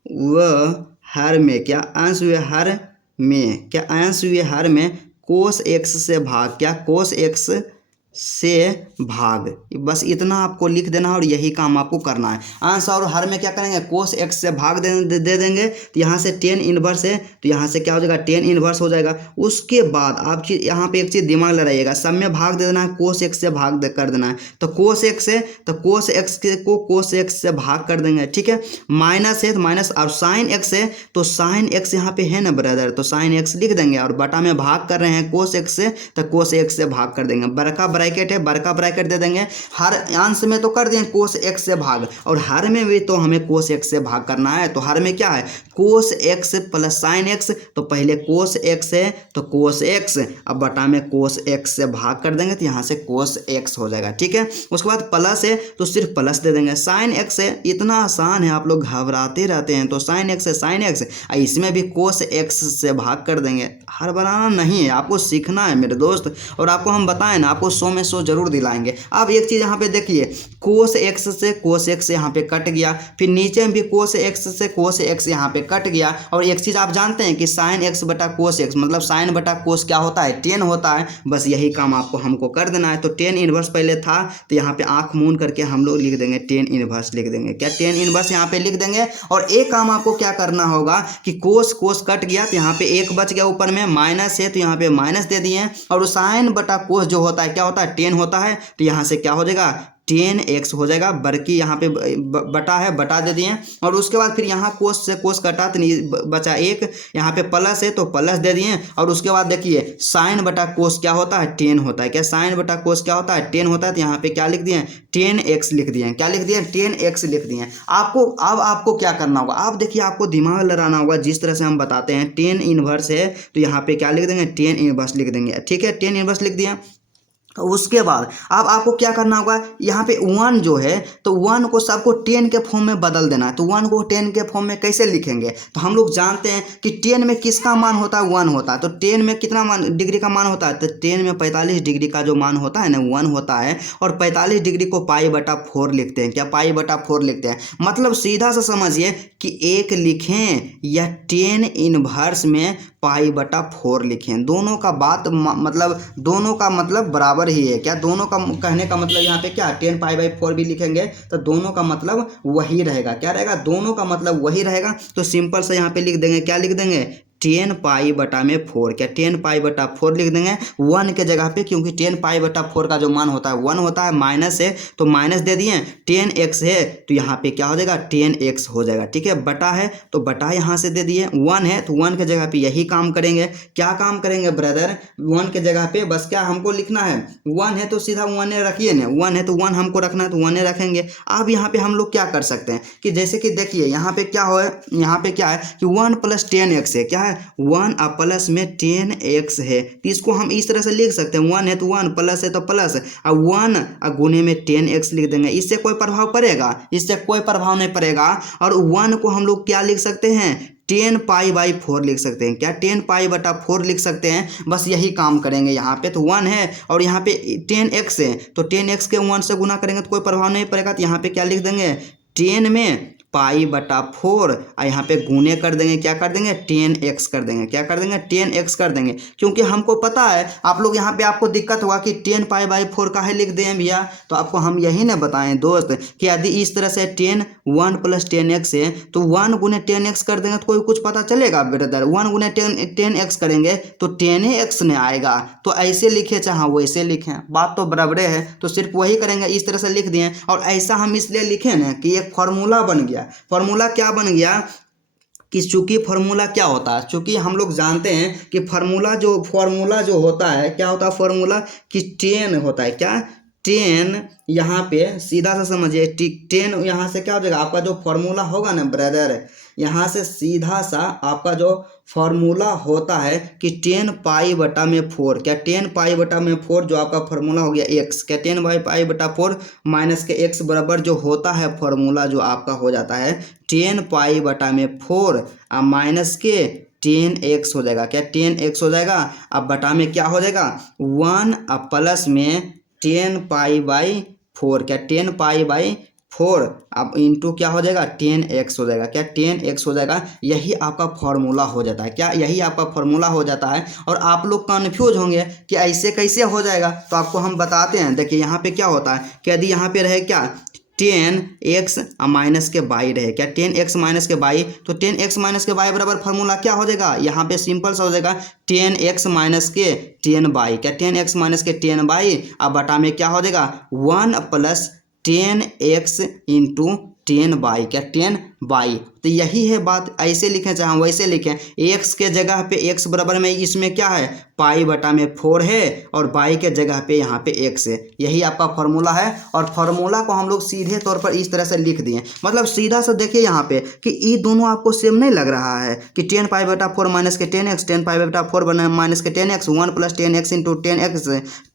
व हर में, क्या अंश व हर में, क्या अंश व हर में कोस एक्स से भाग, क्या कोस एक्स से भाग। बस इतना आपको लिख देना और यही काम आपको करना है। अंश और हर में क्या करेंगे, कोस एक्स से भाग दे देंगे। तो यहाँ से 10 इनवर्स है तो यहाँ से क्या हो जाएगा 10 इनवर्स हो जाएगा। उसके बाद आप चीज़ यहाँ पे एक चीज़ दिमाग लगाइएगा, सब में भाग दे देना है, कोस एक्स से भाग कर देना है। तो कोस एक्स है तो कोस एक्स को कोस एक्स से भाग कर देंगे, ठीक है। माइनस है तो माइनस, और साइन एक्स है तो साइन एक्स यहाँ पे है ना ब्रदर, तो साइन एक्स लिख देंगे। और बटा में भाग कर रहे हैं कोस एक्स से तो कोस एक्स से भाग कर देंगे। बड़का ब्रैकेट है, बड़का ब्रैकेट दे देंगे। हर अंश में तो कर दें कोस एक्स से भाग, और हर में भी तो हमें कोस एक्स से भाग करना है। तो हर में क्या है, cos x plus sine x. तो पहले कोस एक्स है तो कोस एक्स, अब बटा में कोस एक्स से भाग कर देंगे तो यहाँ से कोस एक्स हो जाएगा, ठीक है। उसके बाद प्लस है तो सिर्फ प्लस दे देंगे। साइन एक्स है, इतना आसान है, आप लोग घबराते रहते हैं। तो साइन एक्स है साइन एक्स, इसमें भी कोस एक्स से भाग कर देंगे। हड़बड़ाना नहीं है, आपको सीखना है मेरे दोस्त। और आपको हम बताएं ना, आपको 100 में 100 जरूर दिलाएंगे। अब एक चीज़ यहाँ पे देखिए, कोस एक्स से कोस एक्स यहाँ पे कट गया, फिर नीचे में भी कोस एक्स से कोस एक्स यहाँ पे कट गया। और एक चीज़ आप जानते हैं कि साइन एक्स बटा कोस एक्स मतलब साइन बटा कोस क्या होता है, टेन होता है। बस यही काम आपको हमको कर देना है। तो टेन इनवर्स पहले था, तो यहाँ पे आँख मून करके हम लोग लिख देंगे टेन इनवर्स लिख देंगे। क्या, टेन इनवर्स यहाँ पे लिख देंगे। और एक काम आपको क्या करना होगा कि कोस कोस कट गया, तो यहाँ पे एक बच गया, ऊपर में माइनस है तो यहाँ पे माइनस दे दिए। और साइन बटा कोस जो होता है क्या होता है, टेन होता है। तो यहाँ से क्या हो जाएगा, टेन एक्स हो जाएगा। बड़की यहाँ पे बटा है, बटा दे दिए। और उसके बाद फिर यहाँ कोस से कोस कटा तो नहीं बचा एक, यहाँ पे प्लस है तो प्लस दे दिए। और उसके बाद देखिए साइन बटा कोस क्या होता है, टेन होता है। क्या, साइन बटा कोस क्या होता है, टेन होता है। तो यहाँ पे क्या लिख दिए, टेन एक्स लिख दिए। क्या लिख दिए, टेन एक्स लिख दिए। आपको अब आपको क्या करना होगा, आप देखिए आपको दिमाग लगाना होगा। जिस तरह से हम बताते हैं टेन इनवर्स है, तो यहाँ पे क्या लिख देंगे, टेन इनवर्स लिख देंगे। ठीक है, टेन इनवर्स लिख दिया। उसके बाद अब आपको क्या करना होगा, यहाँ पे वन जो है तो वन को सबको टेन के फॉर्म में बदल देना है। तो वन को टेन के फॉर्म में कैसे लिखेंगे, तो हम लोग जानते हैं कि टेन में किसका मान होता है, वन होता है। तो टेन में कितना मान डिग्री का मान होता है, तो टेन में 45 डिग्री का जो मान होता है ना, वन होता है। और 45 डिग्री को पाई बटा 4 लिखते हैं। क्या, पाई बटा 4 लिखते हैं। मतलब सीधा सा समझिए कि एक लिखें या टेन इनवर्स में पाई बटा 4 लिखें, दोनों का बात मतलब दोनों का मतलब बराबर ही है। क्या, दोनों का कहने का मतलब यहाँ पे क्या, 10 पाई बाई 4 भी लिखेंगे तो दोनों का मतलब वही रहेगा। क्या रहेगा, दोनों का मतलब वही रहेगा। तो सिंपल से यहाँ पे लिख देंगे, क्या लिख देंगे, 10 पाई बटा में 4। क्या, 10 पाई बटा 4 लिख देंगे वन के जगह पे, क्योंकि 10 पाई बटा 4 का जो मान होता है 1 होता है। माइनस है तो माइनस दे दिए, 10 एक्स है तो यहाँ पे क्या हो जाएगा, 10 एक्स हो जाएगा। ठीक है, बटा है तो बटा यहाँ से दे दिए, 1 है तो 1 के जगह पे यही काम करेंगे। क्या काम करेंगे ब्रदर, 1 के जगह पे बस क्या हमको लिखना है, 1 है तो सीधा 1 रखिए ना, 1 है तो 1 हमको रखना है तो 1 रखेंगे। अब यहाँ पे हम लोग क्या कर सकते हैं कि जैसे कि देखिए यहाँ पे क्या हो, यहाँ पे क्या है कि 1 प्लस 10 एक्स है। क्या है, 1 प्लस में 10 एक्स है। तो इसको हम इस तरह से लिख सकते हैं, 1 है तो 1, प्लस है तो प्लस, और 1 गुने में 10 एक्स लिख देंगे। इससे कोई प्रभाव पड़ेगा, इससे कोई प्रभाव नहीं पड़ेगा। और 1 को हम लोग क्या लिख सकते हैं, 10 पाई बाई 4 लिख सकते हैं। क्या, 10 पाई बटा 4 लिख सकते हैं। बस यही काम करेंगे। यहाँ पे तो 1 है और यहाँ पे 10 एक्स है, तो 10 एक्स के 1 से गुना करेंगे तो कोई प्रभाव नहीं पड़ेगा। तो यहाँ पे क्या लिख देंगे, 10 में पाई बटा 4 और यहाँ पे गुने कर देंगे। क्या कर देंगे, 10 एक्स कर देंगे। क्या कर देंगे, 10 एक्स कर देंगे। क्योंकि हमको पता है आप लोग यहाँ पे आपको दिक्कत होगा कि 10 पाई बाई 4 काहे लिख दें भैया। तो आपको हम यही ना बताएं दोस्त कि यदि इस तरह से 10 1 प्लस 10 एक्स है तो 1 गुने 10 एक्स कर देंगे तो कोई कुछ पता चलेगा ब्रदर। 1 गुने 10 एक्स करेंगे तो 10 एक्स ने आएगा। तो ऐसे लिखे चाहे वैसे लिखें, बात तो बराबर है। तो सिर्फ वही करेंगे, इस तरह से लिख दिए। और ऐसा हम इसलिए लिखे ना कि एक फार्मूला बन गया। फार्मूला क्या बन गया कि चूंकि फार्मूला क्या होता है, चूंकि हम लोग जानते हैं कि फार्मूला जो होता है क्या होता है, फार्मूला कि 10 होता है। क्या, 10 यहाँ पे सीधा सा समझिए, 10 यहाँ से क्या हो जाएगा, आपका जो फार्मूला होगा ना ब्रदर, यहाँ से सीधा सा आपका जो फार्मूला होता है कि 10 पाई बटा में 4। क्या, 10 पाई बटा में 4 जो आपका फार्मूला हो गया एक्स। क्या, 10 पाई बटा 4 माइनस के एक्स बराबर जो होता है फार्मूला जो आपका हो जाता है 10 पाई बटा में 4 माइनस के 10 एक्स हो जाएगा। क्या, 10 एक्स हो जाएगा। अब बटा में क्या हो जाएगा, 1 प्लस में 10 पाई बाई 4। क्या, 10 पाई बाई 4 अब इंटू क्या हो जाएगा, 10 एक्स हो जाएगा। क्या, 10 एक्स हो जाएगा। यही आपका फार्मूला हो जाता है। क्या, यही आपका फार्मूला हो जाता है। और आप लोग कन्फ्यूज होंगे कि ऐसे कैसे हो जाएगा, तो आपको हम बताते हैं। देखिए यहाँ पे क्या होता है कि यदि यहाँ पे रहे क्या 10 एक्स माइनस के बाई रहे। क्या, 10 एक्स माइनस के बाई, तो 10 एक्स माइनस के बाई बराबर फार्मूला क्या हो जाएगा, यहाँ पे सिंपल सा हो जाएगा 10 एक्स माइनस के 10 बाई। क्या, 10 एक्स माइनस के 10 बाई। अब बटा में क्या हो जाएगा 1 प्लस 10 एक्स इंटू 10 बाई। क्या, 10 बाई। तो यही है बात, ऐसे लिखें चाहे वैसे लिखें। एक्स के जगह पे एक्स बराबर में इसमें क्या है, पाई बटा में 4 है और बाई के जगह पे यहाँ पे एक्स है। यही आपका फार्मूला है। और फार्मूला को हम लोग सीधे तौर पर इस तरह से लिख दिए। मतलब सीधा सा देखिए यहाँ पे कि ये दोनों आपको सेम नहीं लग रहा है कि 10 पाई बटा 4 माइनस के 10 एक्स, 10 पाई बटा 4 माइनस के 10 x, 1 plus 10 x into 10 x,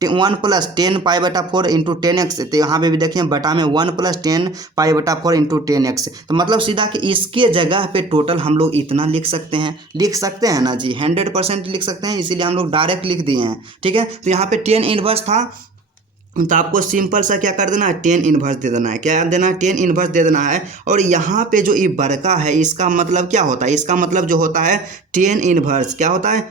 1 plus 10 पाई बटा 4 इंटू 10 एक्स। तो यहाँ पे भी देखिए बटा में 1 प्लस 10 पाई बटा 4 इंटू 10 एक्स। तो मतलब सीधा कि इसके जगह पे टोटल हम लोग इतना लिख सकते हैं ना जी, 100% लिख सकते हैं, इसीलिए हम लोग डायरेक्ट लिख दिए हैं। ठीक है, तो यहाँ पे टेन इनवर्स था, तो आपको सिंपल सा क्या कर देना है, टेन इनवर्स दे देना है। क्या देना है, टेन इनवर्स दे देना है। और यहाँ पे जो ये बड़का है इसका मतलब क्या होता है, इसका मतलब जो होता है टेन इनवर्स क्या होता है,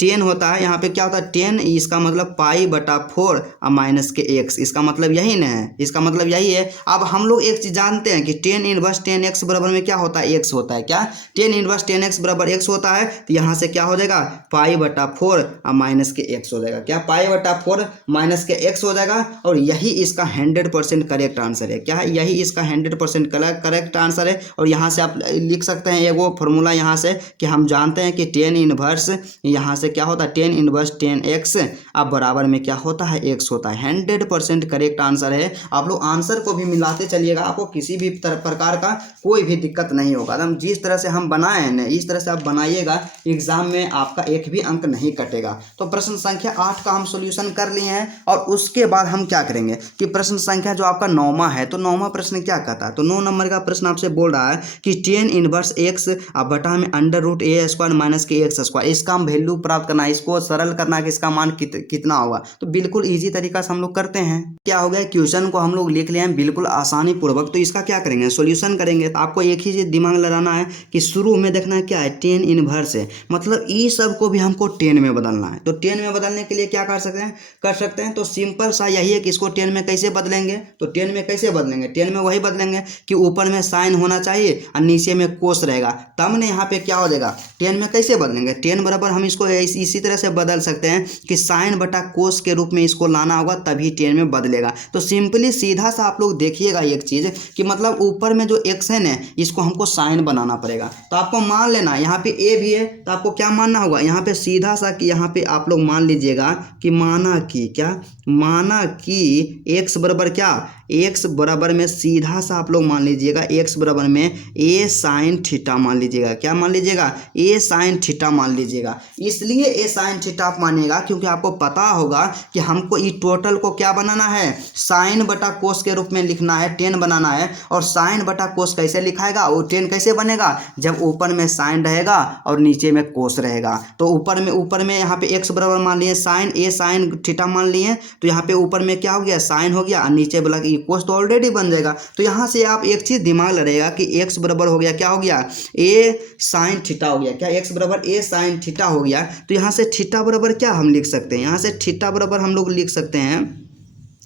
टेन होता है। यहाँ पे क्या होता है, टेन, इसका मतलब पाई बटा 4 और माइनस के एक्स, इसका मतलब यही ना है, इसका मतलब यही है। अब हम लोग एक चीज़ जानते हैं कि टेन इनवर्स 10x बराबर में क्या होता है, एक्स होता है। क्या, टेन इनवर्स 10x बराबर एक्स होता है। तो यहाँ से क्या हो जाएगा, पाई बटा 4 और माइनस के एक्स हो जाएगा। क्या, पाई बटा 4 माइनस के एक्स हो जाएगा। और यही इसका 100% करेक्ट आंसर है। क्या है, यही इसका 100% करेक्ट आंसर है। और यहाँ से आप लिख सकते हैं एगो फॉर्मूला यहाँ से, कि हम जानते हैं कि टेन इनवर्स यहाँ से क्या होता है, टेन इनवर्स 10x अब बराबर में क्या होता है, x होता है। 100% करेक्ट आंसर है। आप लोग आंसर को भी मिलाते चलिएगा, आपको किसी भी प्रकार का कोई भी दिक्कत नहीं होगा। एकदम जिस तरह से हम बनाए हैं ना, इस तरह से आप बनाइएगा, एग्जाम में आपका एक भी अंक नहीं कटेगा। तो प्रश्न संख्या 8 का हम सोल्यूशन कर लिए हैं। और उसके बाद हम क्या करेंगे कि प्रश्न संख्या जो आपका 9वां है, तो 9वां प्रश्न क्या कहता है, तो 9 नंबर का प्रश्न आपसे बोल रहा है कि टेन इनवर्स x अब बटा में अंडर रूट ए स्क्वायर माइनस के एक्स स्क्वायर, इसका हम वैल्यू प्राप्त करना है, इसको सरल करना है कि इसका मान कितना होगा। तो बिल्कुल इजी तरीका से हम लोग करते हैं। क्या हो गया, क्वेश्चन को हम लोग लिख लिए हैं बिल्कुल आसानी पूर्वक। तो इसका क्या करेंगे, सॉल्यूशन करेंगे। तो आपको एक ही चीज दिमाग लगाना है कि शुरू में देखना है क्या है, टेन इनवर्स है, मतलब ई सब को भी हमको 10 में बदलना है। तो 10 में बदलने के लिए क्या कर सकते हैं, तो सिंपल सा यही है कि इसको 10 में कैसे बदलेंगे। तो 10 में कैसे बदलेंगे, 10 में वही बदलेंगे कि ऊपर में साइन होना चाहिए और नीचे में कोस रहेगा, तब ने यहाँ पे क्या हो जाएगा। 10 में कैसे बदलेंगे, 10 बराबर हम इसको इसी तरह से बदल सकते हैं कि साइन बटा कोस के रूप में इसको लाना होगा, तभी 10 में बदलेगा। तो सिंपली सीधा सा आप लोग देखिएगा एक चीज कि मतलब ऊपर में जो एक्स है इसको हमको साइन बनाना पड़ेगा। तो आपको मान लेना यहाँ पे ए भी है, तो आपको क्या मानना होगा, यहाँ पे सीधा सा कि यहाँ पे आप लोग मान लीजिएगा कि माना कि एक्स बराबर क्या, एक्स बराबर में सीधा सा आप लोग मान लीजिएगा एक्स बराबर में ए साइन थीटा मान लीजिएगा। क्या मान लीजिएगा, ए साइन थीटा मान लीजिएगा। इसलिए ए साइन थीटा आप मानिएगा क्योंकि आपको पता होगा कि हमको ये टोटल को क्या बनाना है, साइन बटा कोस के रूप में लिखना है, 10 बनाना है। और साइन बटा कोस कैसे लिखाएगा, वो 10 कैसे बनेगा, जब ऊपर में साइन रहेगा और नीचे में कोस रहेगा। तो ऊपर में यहाँ पे एक्स बराबर मान लिए साइन, ए साइन थीटा मान लिए, तो यहाँ पे ऊपर में क्या हो गया, साइन हो गया, और नीचे बोला कि कोस तो ऑलरेडी बन जाएगा। तो यहाँ से आप एक चीज दिमाग लगाइएगा कि एक्स बराबर हो गया, क्या हो गया, ए साइन थीटा हो गया। क्या, एक्स बराबर ए साइन थीटा हो गया। तो यहाँ से थीटा बराबर क्या हम लिख सकते हैं, यहाँ से थीटा बराबर हम लोग लिख सकते हैं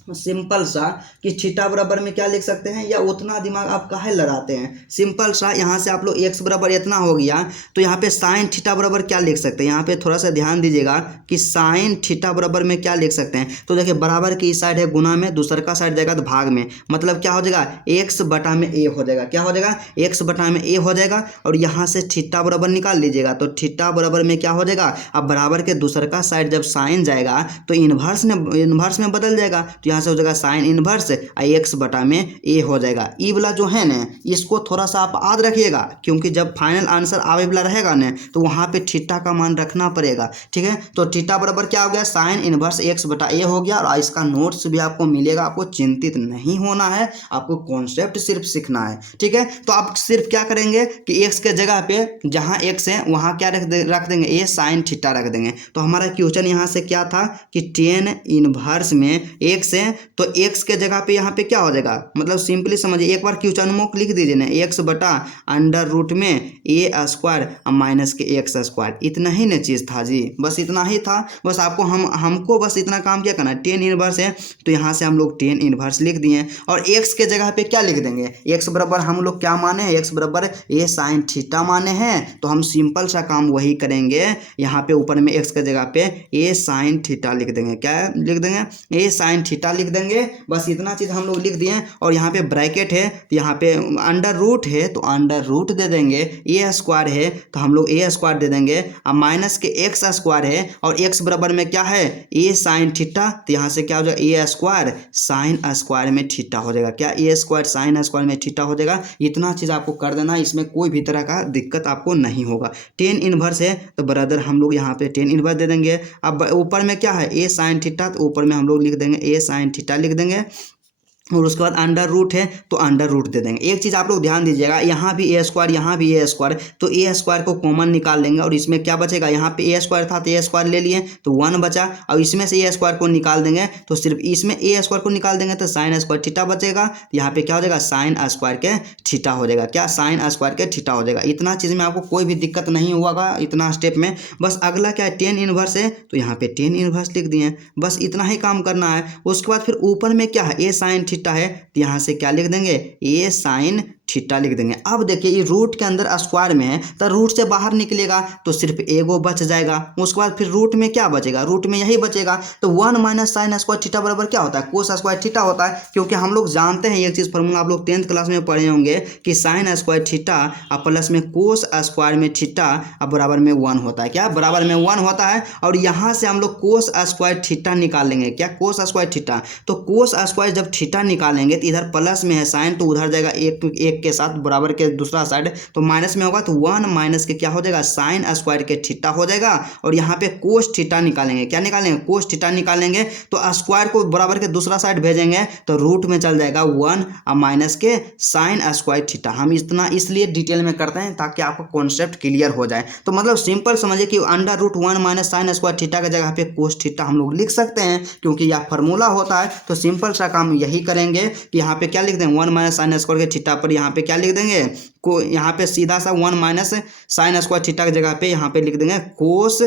सिंपल सा कि थीटा बराबर में क्या लिख सकते हैं, या उतना दिमाग आप काहे लगाते हैं। सिंपल सा यहाँ से आप लोग एक्स बराबर इतना हो गया, तो यहाँ पे साइन थीटा बराबर क्या लिख सकते हैं, यहाँ पे थोड़ा सा ध्यान दीजिएगा कि साइन थीटा बराबर में क्या लिख सकते हैं। तो देखिए बराबर की साइड है गुना में, दूसर का साइड जाएगा तो भाग में, मतलब क्या हो जाएगा, एक्स बटा में ए हो जाएगा। क्या हो जाएगा, एक्स बटा में ए हो जाएगा। और यहाँ से थीटा बराबर निकाल लीजिएगा, तो थीटा बराबर में क्या हो जाएगा, अब बराबर के दूसर का साइड जब साइन जाएगा तो इन्वर्स में बदल जाएगा। तो यहाँ से हो जाएगा साइन इनवर्स एक्स बटा में ए हो जाएगा। ई वाला जो है ना, इसको थोड़ा सा आप याद रखिएगा, क्योंकि जब फाइनल आंसर आवे वाला रहेगा ना, तो वहाँ पे थीटा का मान रखना पड़ेगा। ठीक है, तो थीटा बराबर क्या हो गया, साइन इनवर्स एक्स बटा ए हो गया। और इसका नोट्स भी आपको मिलेगा, आपको चिंतित नहीं होना है, आपको कॉन्सेप्ट सिर्फ सीखना है। ठीक है, तो आप सिर्फ क्या करेंगे कि एक्स के जगह पे जहाँ एक्स है वहाँ क्या रख देंगे, ए साइन थीटा रख देंगे। तो हमारा क्वेश्चन यहाँ से क्या था कि टेन इनवर्स में एक्स है, तो x के जगह पे यहाँ पे क्या हो जाएगा, मतलब सिंपली समझिए, एक बार क्वेश्चन में लिख दीजिए ना, x बटा अंडर रूट में ए स्क्वायर माइनस के एक्स स्क्वायर। इतना ही ना चीज़ था जी, बस इतना ही था। बस आपको हमको बस इतना काम क्या करना है, टेन इनवर्स है तो यहाँ से हम लोग टेन इनवर्स लिख दिए। और x के जगह पे क्या लिख देंगे, x बराबर हम लोग क्या माने हैं, x बराबर ए साइन थीटा माने हैं। तो हम सिंपल सा काम वही करेंगे, यहाँ पे ऊपर में x के जगह पे ए साइन थीटा लिख देंगे। क्या लिख देंगे, ए साइन थीटा लिख देंगे। बस इतना चीज़ हम लोग लिख दिए। और यहाँ पे ब्रैकेट है, तो यहाँ पे अंडर रूट है तो अंडर रूट दे देंगे, ए स्क्वायर है तो हम लोग ए स्क्वायर दे देंगे, और माइनस के एक्स स्क्वायर है और एक्स बराबर में क्या है, ए साइन थीटा। तो यहाँ से क्या हो जाएगा, ए स्क्वायर साइन स्क्वायर में थीटा हो जाएगा। क्या, ए स्क्वायर साइन स्क्वायर में थीटा हो जाएगा। इतना चीज़ आपको कर देना, इसमें कोई भी तरह का दिक्कत आपको नहीं होगा। टेन इनवर्स है तो ब्रदर हम लोग यहाँ पे टेन इनवर्स दे देंगे। अब ऊपर में क्या है, ए साइन थीटा, तो ऊपर में हम लोग लिख देंगे ए साइन थीटा लिख देंगे। और उसके बाद अंडर रूट है तो अंडर रूट दे देंगे। एक चीज़ आप लोग ध्यान दीजिएगा, यहाँ भी ए स्क्वायर यहाँ भी ए स्क्वायर, तो ए स्क्वायर को कॉमन निकाल लेंगे और इसमें क्या बचेगा, यहाँ पे ए स्क्वायर था तो ए स्क्वायर ले लिए तो 1 बचा, और इसमें से ए स्क्वायर को निकाल देंगे तो सिर्फ इसमें ए स्क्वायर को निकाल देंगे तो साइन स्क्वायर थीटा बचेगा। यहाँ पे क्या हो जाएगा, साइन स्क्वायर के थीटा हो जाएगा, क्या साइन स्क्वायर के थीटा हो जाएगा। इतना चीज़ में आपको कोई भी दिक्कत नहीं हुआ इतना स्टेप में। बस अगला क्या है, टेन इनवर्स है तो यहाँ पे टेन इनवर्स लिख दिए, बस इतना ही काम करना है। उसके बाद फिर ऊपर में क्या है, ए साइन थीटा है तो यहाँ से क्या लिख देंगे, ए साइन थीटा लिख देंगे। अब देखिए ये रूट के अंदर स्क्वायर में है तो रूट से बाहर निकलेगा तो सिर्फ एगो बच जाएगा। उसके बाद फिर रूट में क्या बचेगा, रूट में यही बचेगा। तो 1 माइनस साइन स्क्वायर थीटा बराबर क्या होता है, कोस स्क्वायर थीटा होता है। क्योंकि हम लोग जानते हैं एक चीज़, फॉर्मूला आप लोग 10th क्लास में पढ़े होंगे कि साइन स्क्वायर थीटा और प्लस में कोस स्क्वायर में थीटा अब बराबर में 1 होता है, क्या बराबर में 1 होता है। और यहाँ से हम लोग कोस स्क्वायर थीटा निकाल लेंगे, क्या कोस स्क्वायर थीटा। तो कोस स्क्वायर जब थीटा निकालेंगे तो इधर प्लस में है साइन तो उधर जाएगा एक के साथ बराबर के दूसरा साइड, तो माइनस में होगा तो 1 माइनस के क्या हो जाएगा, साइन स्क्वायर के थीटा हो जाएगा। और यहाँ पे कोस थीटा निकालेंगे, क्या निकालेंगे, कोस थीटा निकालेंगे तो स्क्वायर को बराबर के दूसरा साइड भेजेंगे तो रूट में चल जाएगा 1 और माइनस के साइन स्क्वायर थीटा। हम इतना इसलिए डिटेल में करते हैं ताकि आपको कॉन्सेप्ट क्लियर हो जाए। तो मतलब सिंपल समझिए कि under root 1 minus sine square theta की जगह पे कोस थीटा हम लोग लिख सकते हैं, क्योंकि यह फार्मूला होता है। तो सिंपल सा काम यही करेंगे कि यहाँ पे क्या लिख देंगे, 1 माइनस साइन स्क्वायर के थीटा पर यहाँ पे क्या लिख देंगे को, यहाँ पे सीधा सा 1 माइनस साइन स्क्वायर थीटा की जगह पे यहाँ पे लिख देंगे कोस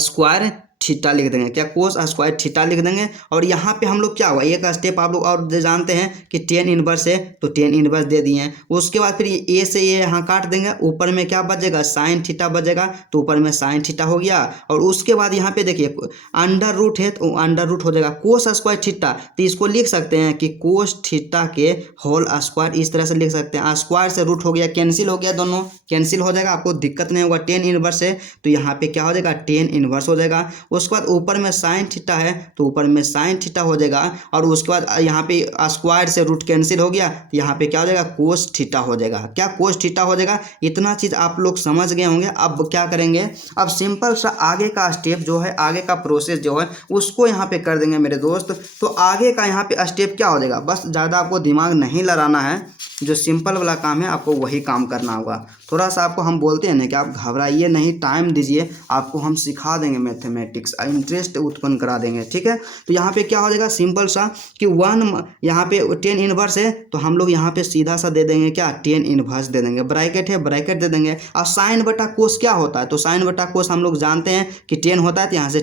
स्क्वायर थीटा लिख देंगे, क्या कोस स्क्वायर थीटा लिख देंगे। और यहाँ पे हम लोग क्या हुआ, एक स्टेप आप लोग और जानते हैं कि टेन इनवर्स है तो टेन इनवर्स दे दिए हैं। उसके बाद फिर ये ए से ये यहाँ काट देंगे, ऊपर में क्या बचेगा, साइन थीटा बचेगा तो ऊपर में साइन थीटा हो गया। और उसके बाद यहाँ पे देखिए अंडर रूट है तो अंडर रूट हो जाएगा कोस स्क्वायर थीटा, तो इसको लिख सकते हैं कि कोस थीटा के होल स्क्वायर, इस तरह से लिख सकते हैं। स्क्वायर से रूट हो गया, कैंसिल हो गया, दोनों कैंसिल हो जाएगा, आपको दिक्कत नहीं होगा। टेन इनवर्स है तो यहाँ पे क्या हो जाएगा, टेन इनवर्स हो जाएगा। उसके बाद ऊपर में साइन थीटा है तो ऊपर में साइन थीटा हो जाएगा। और उसके बाद यहाँ पे स्क्वायर से रूट कैंसिल हो गया तो यहाँ पे क्या हो जाएगा, कोस थीटा हो जाएगा, क्या कोस थीटा हो जाएगा। इतना चीज़ आप लोग समझ गए होंगे। अब क्या करेंगे, अब सिंपल सा आगे का स्टेप जो है, आगे का प्रोसेस जो है उसको यहाँ पे कर देंगे मेरे दोस्त। तो आगे का यहाँ पे स्टेप क्या हो जाएगा, बस ज़्यादा आपको दिमाग नहीं लड़ाना है, जो सिंपल वाला काम है आपको वही काम करना होगा। थोड़ा सा आपको हम बोलते हैं ना कि आप घबराइए नहीं, टाइम दीजिए, आपको हम सिखा देंगे मैथमेटिक्स, इंटरेस्ट उत्पन्न करा देंगे, ठीक है। तो यहाँ पे क्या हो जाएगा, सिंपल सा कि 1 यहाँ पे टेन इनवर्स है तो हम लोग यहाँ पे सीधा सा दे देंगे, क्या टेन इनवर्स दे देंगे, ब्रैकेट है ब्रैकेट दे देंगे। और साइन बटा कोस क्या होता है, तो साइन बटा कोस हम लोग जानते हैं कि 10 होता है, तो यहाँ से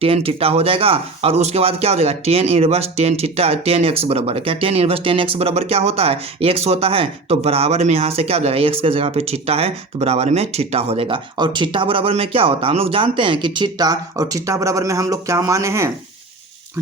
टेन थीटा हो जाएगा। और उसके बाद क्या हो जाएगा, tan inverse tan theta tan x बराबर, क्या टेन इनवर्स टेन एक्स बराबर क्या होता है, एक्स होता है। तो बराबर में यहाँ से क्या हो जाएगा, एक्स के जगह पे थीटा है तो बराबर में थीटा हो जाएगा। और थीटा बराबर में क्या होता है, हम लोग जानते हैं कि थीटा और थीटा बराबर में हम लोग क्या माने हैं,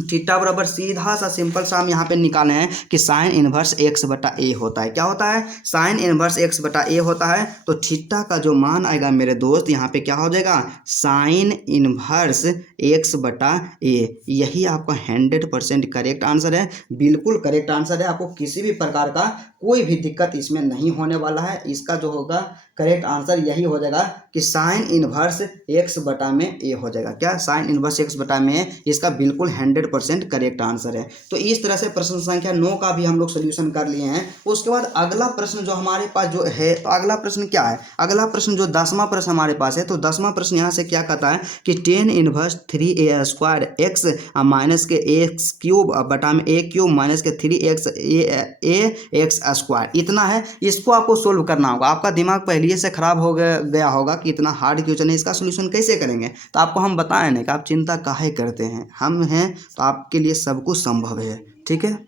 थीटा बराबर सीधा सा सिंपल सा हम यहाँ पे निकाले हैं कि साइन इनवर्स एक्स बटा ए होता है, क्या होता है, साइन इनवर्स एक्स बटा ए होता है। तो थीटा का जो मान आएगा मेरे दोस्त यहाँ पे क्या हो जाएगा, साइन इनवर्स एक्स बटा ए। यही आपका 100% करेक्ट आंसर है, बिल्कुल करेक्ट आंसर है। आपको किसी भी प्रकार का कोई भी दिक्कत इसमें नहीं होने वाला है। इसका जो होगा करेक्ट आंसर यही हो जाएगा कि साइन इनवर्स एक्स बटा में ए हो जाएगा, क्या साइन इनवर्स एक्स बटा में, इसका बिल्कुल 100% करेक्ट आंसर है। तो इस तरह से प्रश्न संख्या 9 का भी हम लोग सोल्यूशन कर लिए हैं। उसके बाद अगला प्रश्न जो हमारे पास जो है, तो अगला प्रश्न क्या है, अगला प्रश्न जो 10वां प्रश्न हमारे पास है, तो 10वां प्रश्न यहाँ से क्या कहता है कि tan inverse 3a square x minus के एक्स क्यूब बटा में ए क्यूब माइनस के 3x ए एक्स स्क्वायर, इतना है। इसको आपको सोल्व करना होगा। आपका दिमाग पहले से खराब हो गया होगा कि इतना हार्ड क्वेश्चन है, इसका सोल्यूशन कैसे करेंगे। तो आपको हम बताएं ना कि आप चिंता काहे करते हैं, हम हैं तो आपके लिए सब कुछ संभव है, ठीक है।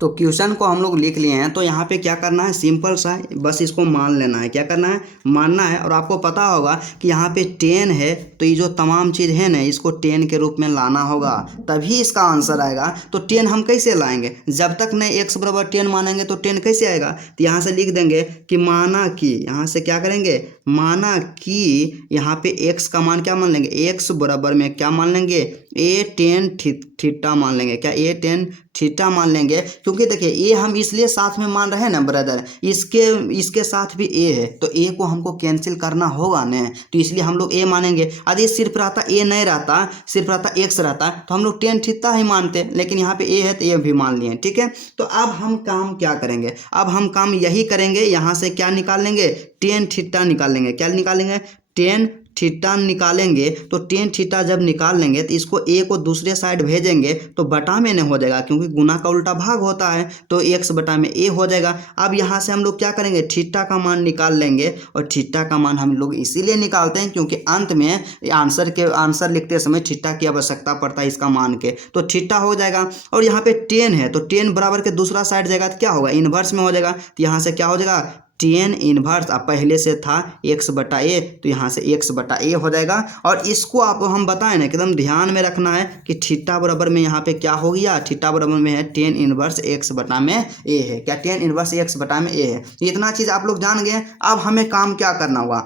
तो क्वेश्चन को हम लोग लिख लिए हैं। तो यहाँ पे क्या करना है, सिंपल सा बस इसको मान लेना है, क्या करना है, मानना है। और आपको पता होगा कि यहाँ पे 10 है तो ये जो तमाम चीज़ है ना इसको 10 के रूप में लाना होगा, तभी इसका आंसर आएगा। तो 10 हम कैसे लाएंगे, जब तक नहीं x बराबर 10 मानेंगे तो 10 कैसे आएगा। तो यहाँ से लिख देंगे कि माना कि, यहाँ से क्या करेंगे, माना कि यहाँ पे x का मान क्या मान लेंगे, x बराबर में क्या मान लेंगे, ए टेन थीटा मान लेंगे। क्या ए टेन थीटा मान लेंगे, क्योंकि देखिए ए हम इसलिए साथ में मान रहे हैं ना ब्रदर, इसके साथ भी ए है तो ए को हमको कैंसिल करना होगा ना, तो इसलिए हम लोग ए मानेंगे। यदि सिर्फ रहता ए नहीं रहता, सिर्फ रहता एक्स रहता तो हम लोग टेन थीटा ही मानते, लेकिन यहाँ पे ए है तो ए भी मान लिए। ठीक है, तो अब हम काम क्या करेंगे, अब हम काम यही करेंगे, यहाँ से क्या निकाल लेंगे, टेन थीटा निकाल लेंगे। क्या निकालेंगे, टेन थीटा निकालेंगे। तो टेन थीटा जब निकाल लेंगे तो इसको ए को दूसरे साइड भेजेंगे तो बटा में नहीं हो जाएगा, क्योंकि गुना का उल्टा भाग होता है, तो एक्स बटा में ए हो जाएगा। अब यहाँ से हम लोग क्या करेंगे, थीटा का मान निकाल लेंगे, और थीटा का मान हम लोग इसीलिए निकालते हैं क्योंकि अंत में आंसर लिखते समय थीटा की आवश्यकता पड़ता है इसका मान के, तो थीटा हो जाएगा। और यहाँ पे टेन है तो टेन बराबर के दूसरा साइड जाएगा तो क्या होगा, इन्वर्स में हो जाएगा। तो यहाँ से क्या हो जाएगा, टेन इन्वर्स, अब पहले से था एक्स बटा ए तो यहाँ से एक्स बटा ए हो जाएगा। और इसको आप हम बताएं ना एकदम ध्यान में रखना है कि थीटा बराबर में यहाँ पे क्या हो गया, थीटा बराबर में है टेन इन्वर्स एक्स बटा में ए है। क्या टेन इन्वर्स एक्स बटा में ए है, इतना चीज़ आप लोग जान गए। अब हमें काम क्या करना होगा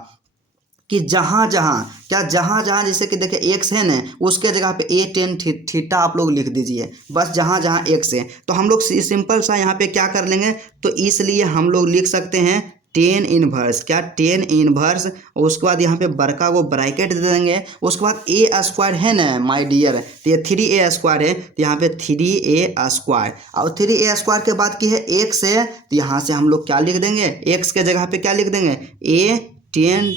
कि जहाँ जहाँ जैसे कि देखिए एक्स है ना, उसके जगह पे ए टेन थीटा आप लोग लिख दीजिए, बस जहाँ जहाँ एक्स है। तो हम लोग सिंपल सा यहाँ पे क्या कर लेंगे, तो इसलिए हम लोग लिख सकते हैं टेन इनवर्स। क्या, टेन इनवर्स, और उसके बाद यहाँ पे बड़का को ब्रैकेट दे देंगे। उसके बाद ए स्क्वायर है ना माय डियर, तो ये 3a² है, तो यहाँ पे 3a², और 3a² के बाद की है एक्स है, तो यहाँ से हम लोग क्या लिख देंगे, एक्स के जगह पे क्या लिख देंगे, ए टेन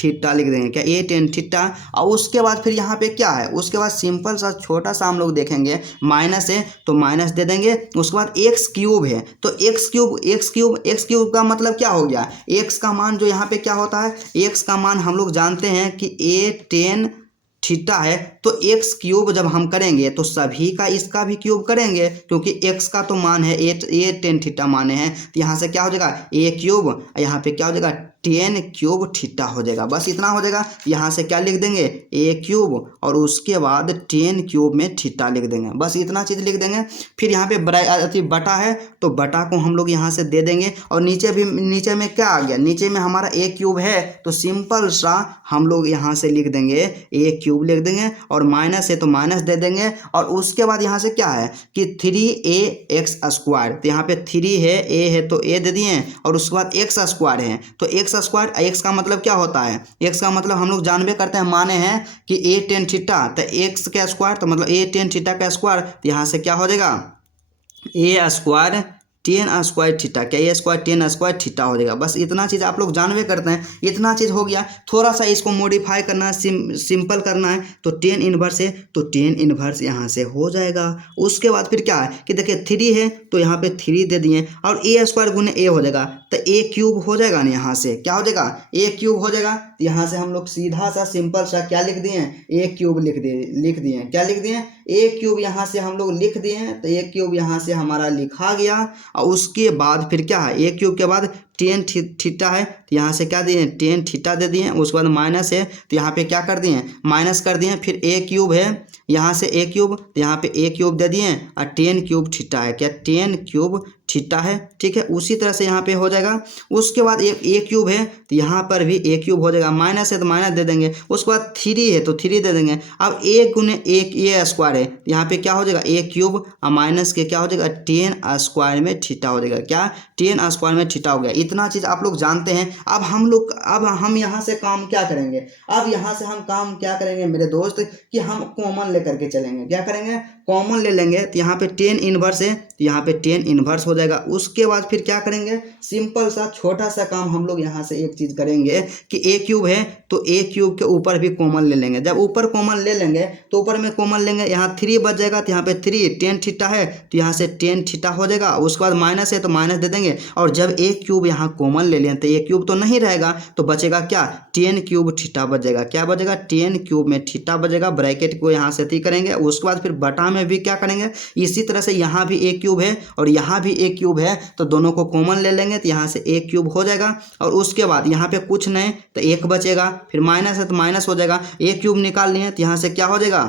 थीटा लिख देंगे। क्या, ए टेन थीटा। और उसके बाद फिर यहाँ पे क्या है, उसके बाद सिंपल सा छोटा सा हम लोग देखेंगे, माइनस है तो माइनस दे देंगे। उसके बाद एक्स क्यूब है तो एक्स क्यूब का मतलब क्या हो गया, एक्स का मान जो यहाँ पे क्या होता है, एक्स का मान हम लोग जानते हैं कि ए टेन थीटा है, तो एक्स क्यूब जब हम करेंगे तो सभी का इसका भी क्यूब करेंगे, क्योंकि एक्स का तो मान है ए टेन थीटा माने हैं, तो यहाँ से क्या हो जाएगा, ए क्यूब, यहाँ पे क्या हो जाएगा, टेन क्यूब थीटा हो जाएगा। बस इतना हो जाएगा। यहाँ से क्या लिख देंगे, ए क्यूब, और उसके बाद टेन क्यूब में थीटा लिख देंगे, बस इतना चीज़ लिख देंगे। फिर यहाँ पे बटा है तो बटा को हम लोग यहाँ से दे देंगे, और नीचे में क्या आ गया, नीचे में हमारा ए क्यूब है, तो सिंपल सा हम लोग यहाँ से लिख देंगे ए क्यूब लिख देंगे, और माइनस है तो माइनस दे देंगे। और उसके बाद यहाँ से क्या है कि 3ax², तो यहाँ पे 3 है, ए है तो ए दे दिए, और उसके बाद x² है तो x², एक्स का मतलब क्या होता है, एक्स का मतलब हम लोग जानबे करते हैं, माने हैं कि ए टेन थीटा, तो एक्स का स्क्वायर तो मतलब ए टेन थीटा का स्क्वायर, तो यहाँ से क्या हो जाएगा, ए स्क्वायर टेन स्क्वायर थीटा। क्या, ए स्क्वायर टेन स्क्वायर थीटा हो जाएगा। बस इतना चीज़ आप लोग जानबे करते हैं, इतना चीज़ हो गया। थोड़ा सा इसको मॉडिफाई करना है, सिंपल करना है, तो टेन इन्वर्स है तो टेन इन्वर्स यहाँ से हो जाएगा। उसके बाद फिर क्या है कि देखिए 3 है तो यहाँ पे 3 दे दिए, और ए² गुने ए हो जाएगा, तो ए क्यूब हो जाएगा ना, यहाँ से क्या हो जाएगा, ए क्यूब हो जाएगा। तो यहाँ से हम लोग सीधा सा सिंपल सा क्या लिख दिए, ए क्यूब लिख दिए। क्या लिख दिए, ए क्यूब यहाँ से हम लोग लिख दिए, तो ए क्यूब यहाँ से हमारा लिखा गया। और उसके बाद फिर क्या है, ए क्यूब के बाद टेन थीटा है, तो यहाँ से क्या दिए, टेन थीटा दे दिए। उसके बाद माइनस है तो यहाँ पे क्या कर दिए, माइनस कर दिए। फिर ए क्यूब है, यहाँ से ए क्यूब, तो यहाँ पे ए क्यूब दे दिए, और टेन क्यूब थीटा है। क्या, टेन क्यूब थीटा है, ठीक है। उसी तरह से यहाँ पे हो जाएगा। उसके बाद ए क्यूब है तो यहाँ पर भी ए क्यूब हो जाएगा, माइनस है तो माइनस दे देंगे। उसके बाद 3 है तो 3 दे देंगे। अब ए गुने ए स्क्वायर है, यहाँ पे क्या हो जाएगा, ए क्यूब, और माइनस के क्या हो जाएगा, टेन स्क्वायर में थीटा हो जाएगा। क्या, टेन स्क्वायर में थीटा हो गया। इतना चीज़ आप लोग जानते हैं। अब हम यहाँ से काम क्या करेंगे, अब यहाँ से हम काम क्या करेंगे मेरे दोस्त, कि हम कॉमन लेकर के चलेंगे। क्या करेंगे, कॉमन ले लेंगे। तो यहाँ पे टेन इन्वर्स है तो यहाँ पे टेन इन्वर्स हो जाएगा। उसके बाद फिर क्या करेंगे, सिंपल सा छोटा सा काम हम लोग यहाँ से एक चीज़ करेंगे कि ए क्यूब है तो ए क्यूब के ऊपर भी कॉमन ले लेंगे। जब ऊपर कॉमन ले लेंगे तो ऊपर में कॉमन लेंगे, यहाँ 3 बच जाएगा, तो यहाँ पे 3 टेन थीटा है तो यहाँ से टेन थीटा हो जाएगा। उसके बाद माइनस है तो माइनस दे देंगे। और जब ए क्यूब यहाँ कॉमन ले लें तो ए क्यूब तो नहीं रहेगा, तो बचेगा क्या, टेन क्यूब थीटा बचेगा। क्या बचेगा, टेन क्यूब में थीटा बचेगा। ब्रैकेट को यहाँ से करेंगे। उसके बाद फिर बटा में भी क्या करेंगे, इसी तरह से यहाँ भी ए क्यूब है और यहाँ भी ए क्यूब है, तो दोनों को कॉमन ले लेंगे तो यहाँ से ए क्यूब हो जाएगा। और उसके बाद यहाँ पे कुछ नहीं तो एक बचेगा, फिर माइनस है तो माइनस हो जाएगा। ए क्यूब निकाल लिए तो यहाँ से क्या हो जाएगा,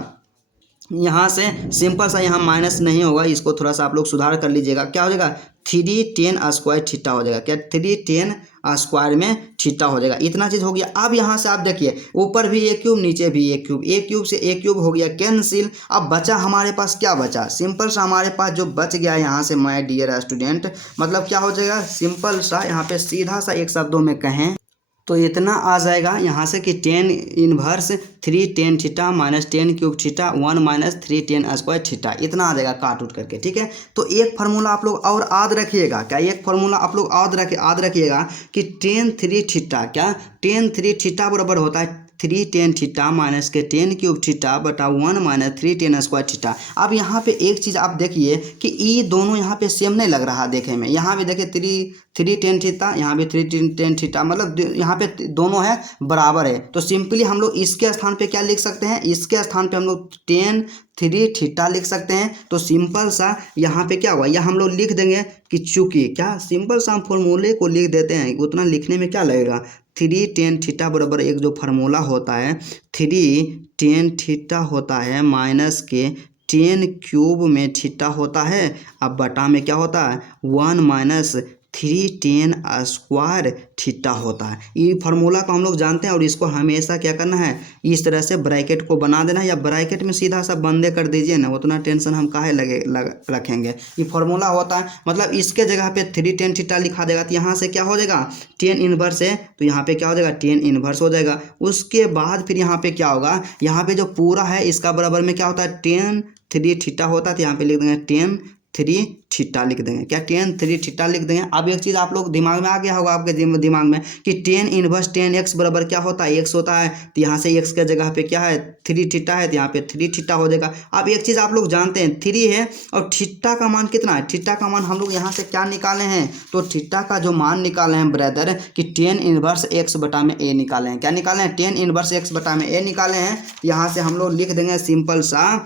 यहाँ से सिंपल सा यहाँ माइनस नहीं होगा, इसको थोड़ा सा आप लोग सुधार कर लीजिएगा। क्या हो जाएगा 3tan² थीटा हो जाएगा। क्या 3tan² में थीटा हो जाएगा। इतना चीज़ हो गया। अब यहाँ से आप देखिए ऊपर भी ए क्यूब नीचे भी ए क्यूब, ए क्यूब से ए क्यूब हो गया कैंसिल। अब बचा हमारे पास, क्या बचा, सिंपल सा हमारे पास जो बच गया यहाँ से माय डियर स्टूडेंट, मतलब क्या हो जाएगा, सिंपल सा यहाँ पे सीधा सा एक शब्दों में कहें तो इतना आ जाएगा यहाँ से कि tan inverse 3tan theta minus tan cube theta 1 minus 3tan² theta, इतना आ जाएगा काट उठ करके। ठीक है, तो एक फार्मूला आप लोग और याद रखिएगा। क्या एक फार्मूला आप लोग याद रखिएगा कि tan3 थीटा, क्या tan3 थीटा बराबर होता है 3tan थीटा माइनस के tan क्यूब थीटा बटा 1 माइनस 3tan² थीटा। अब यहाँ पे एक चीज़ आप देखिए कि ये दोनों यहाँ पे सेम नहीं लग रहा देखे में। यहाँ पे देखिए 3tan थीटा, यहाँ पे 3tan थीटा, मतलब यहाँ पे दोनों है बराबर है। तो सिंपली हम लोग इसके स्थान पे क्या लिख सकते हैं, इसके स्थान पे हम लोग tan3 थीटा लिख सकते हैं। तो सिंपल सा यहाँ पे क्या हुआ, यह हम लोग लिख देंगे कि चूंकि, क्या सिंपल सा हम फॉर्मूले को लिख देते हैं, उतना लिखने में क्या लगेगा, 3tan थीटा बराबर एक जो फार्मूला होता है 3tan थीटा होता है माइनस के tan क्यूब में थीटा होता है, अब बटा में क्या होता है 1 माइनस 3tan² थीटा होता है। ये फार्मूला को हम लोग जानते हैं और इसको हमेशा क्या करना है, इस तरह से ब्रैकेट को बना देना है, या ब्रैकेट में सीधा सा बंदे कर दीजिए ना, उतना टेंशन हम काहे रखेंगे। ये फार्मूला होता है, मतलब इसके जगह पे 3tan थीटा लिखा देगा तो यहाँ से क्या हो जाएगा tan इनवर्स है तो यहाँ पे क्या हो जाएगा tan इनवर्स हो जाएगा। उसके बाद फिर यहाँ पे क्या होगा, यहाँ पे जो पूरा है इसका बराबर में क्या होता है tan3 थीटा होता है, तो यहाँ पे लिख देंगे tan3 थीटा लिख देंगे। क्या tan3 थीटा लिख देंगे। अब एक चीज़ आप लोग दिमाग में आ गया होगा आपके दिमाग में कि tan इनवर्स tan x बराबर क्या होता है, x होता है, तो यहाँ से x के जगह पे क्या है 3 थीटा है, तो यहाँ पे 3 थीटा हो जाएगा। अब एक चीज़ आप लोग जानते हैं 3 है और थीटा का मान कितना है, थीटा का मान हम लोग यहाँ से क्या निकाले हैं, तो थीटा का जो मान निकाले हैं ब्रदर कि tan इनवर्स x बटा में a निकाले हैं। क्या निकाले हैं, tan इनवर्स x बटा में a निकाले हैं। यहाँ से हम लोग लिख देंगे सिंपल सा,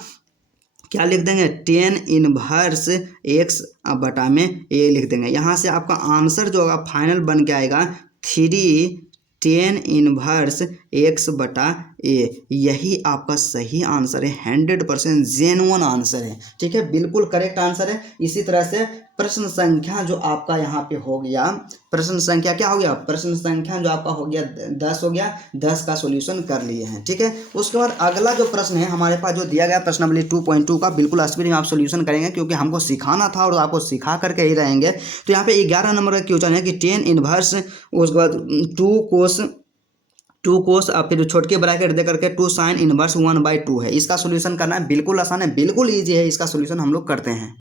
क्या लिख देंगे tan इनवर्स x बटा में a लिख देंगे। यहाँ से आपका आंसर जो होगा फाइनल बन के आएगा 3tan इनवर्स x बटा a। यही आपका सही आंसर है, 100% जेन्युइन आंसर है। ठीक है, बिल्कुल करेक्ट आंसर है। इसी तरह से प्रश्न संख्या जो आपका यहाँ पे हो गया, प्रश्न संख्या क्या हो गया, प्रश्न संख्या जो आपका हो गया 10 हो गया, 10 का सॉल्यूशन कर लिए हैं। ठीक है, उसके बाद अगला जो प्रश्न है हमारे पास जो दिया गया प्रश्नावली 2.2 का, बिल्कुल स्पीड में आप सॉल्यूशन करेंगे क्योंकि हमको सिखाना था और आपको सिखा करके ही रहेंगे। तो यहाँ पे 11 नंबर का क्वेश्चन है कि tan इनवर्स, उसके बाद 2 कोस और फिर छोटके ब्रैकेट दे करके 2 sin इनवर्स 1/2 है। इसका सॉल्यूशन करना है, बिल्कुल आसान है, बिल्कुल ईजी है। इसका सॉल्यूशन हम लोग करते हैं।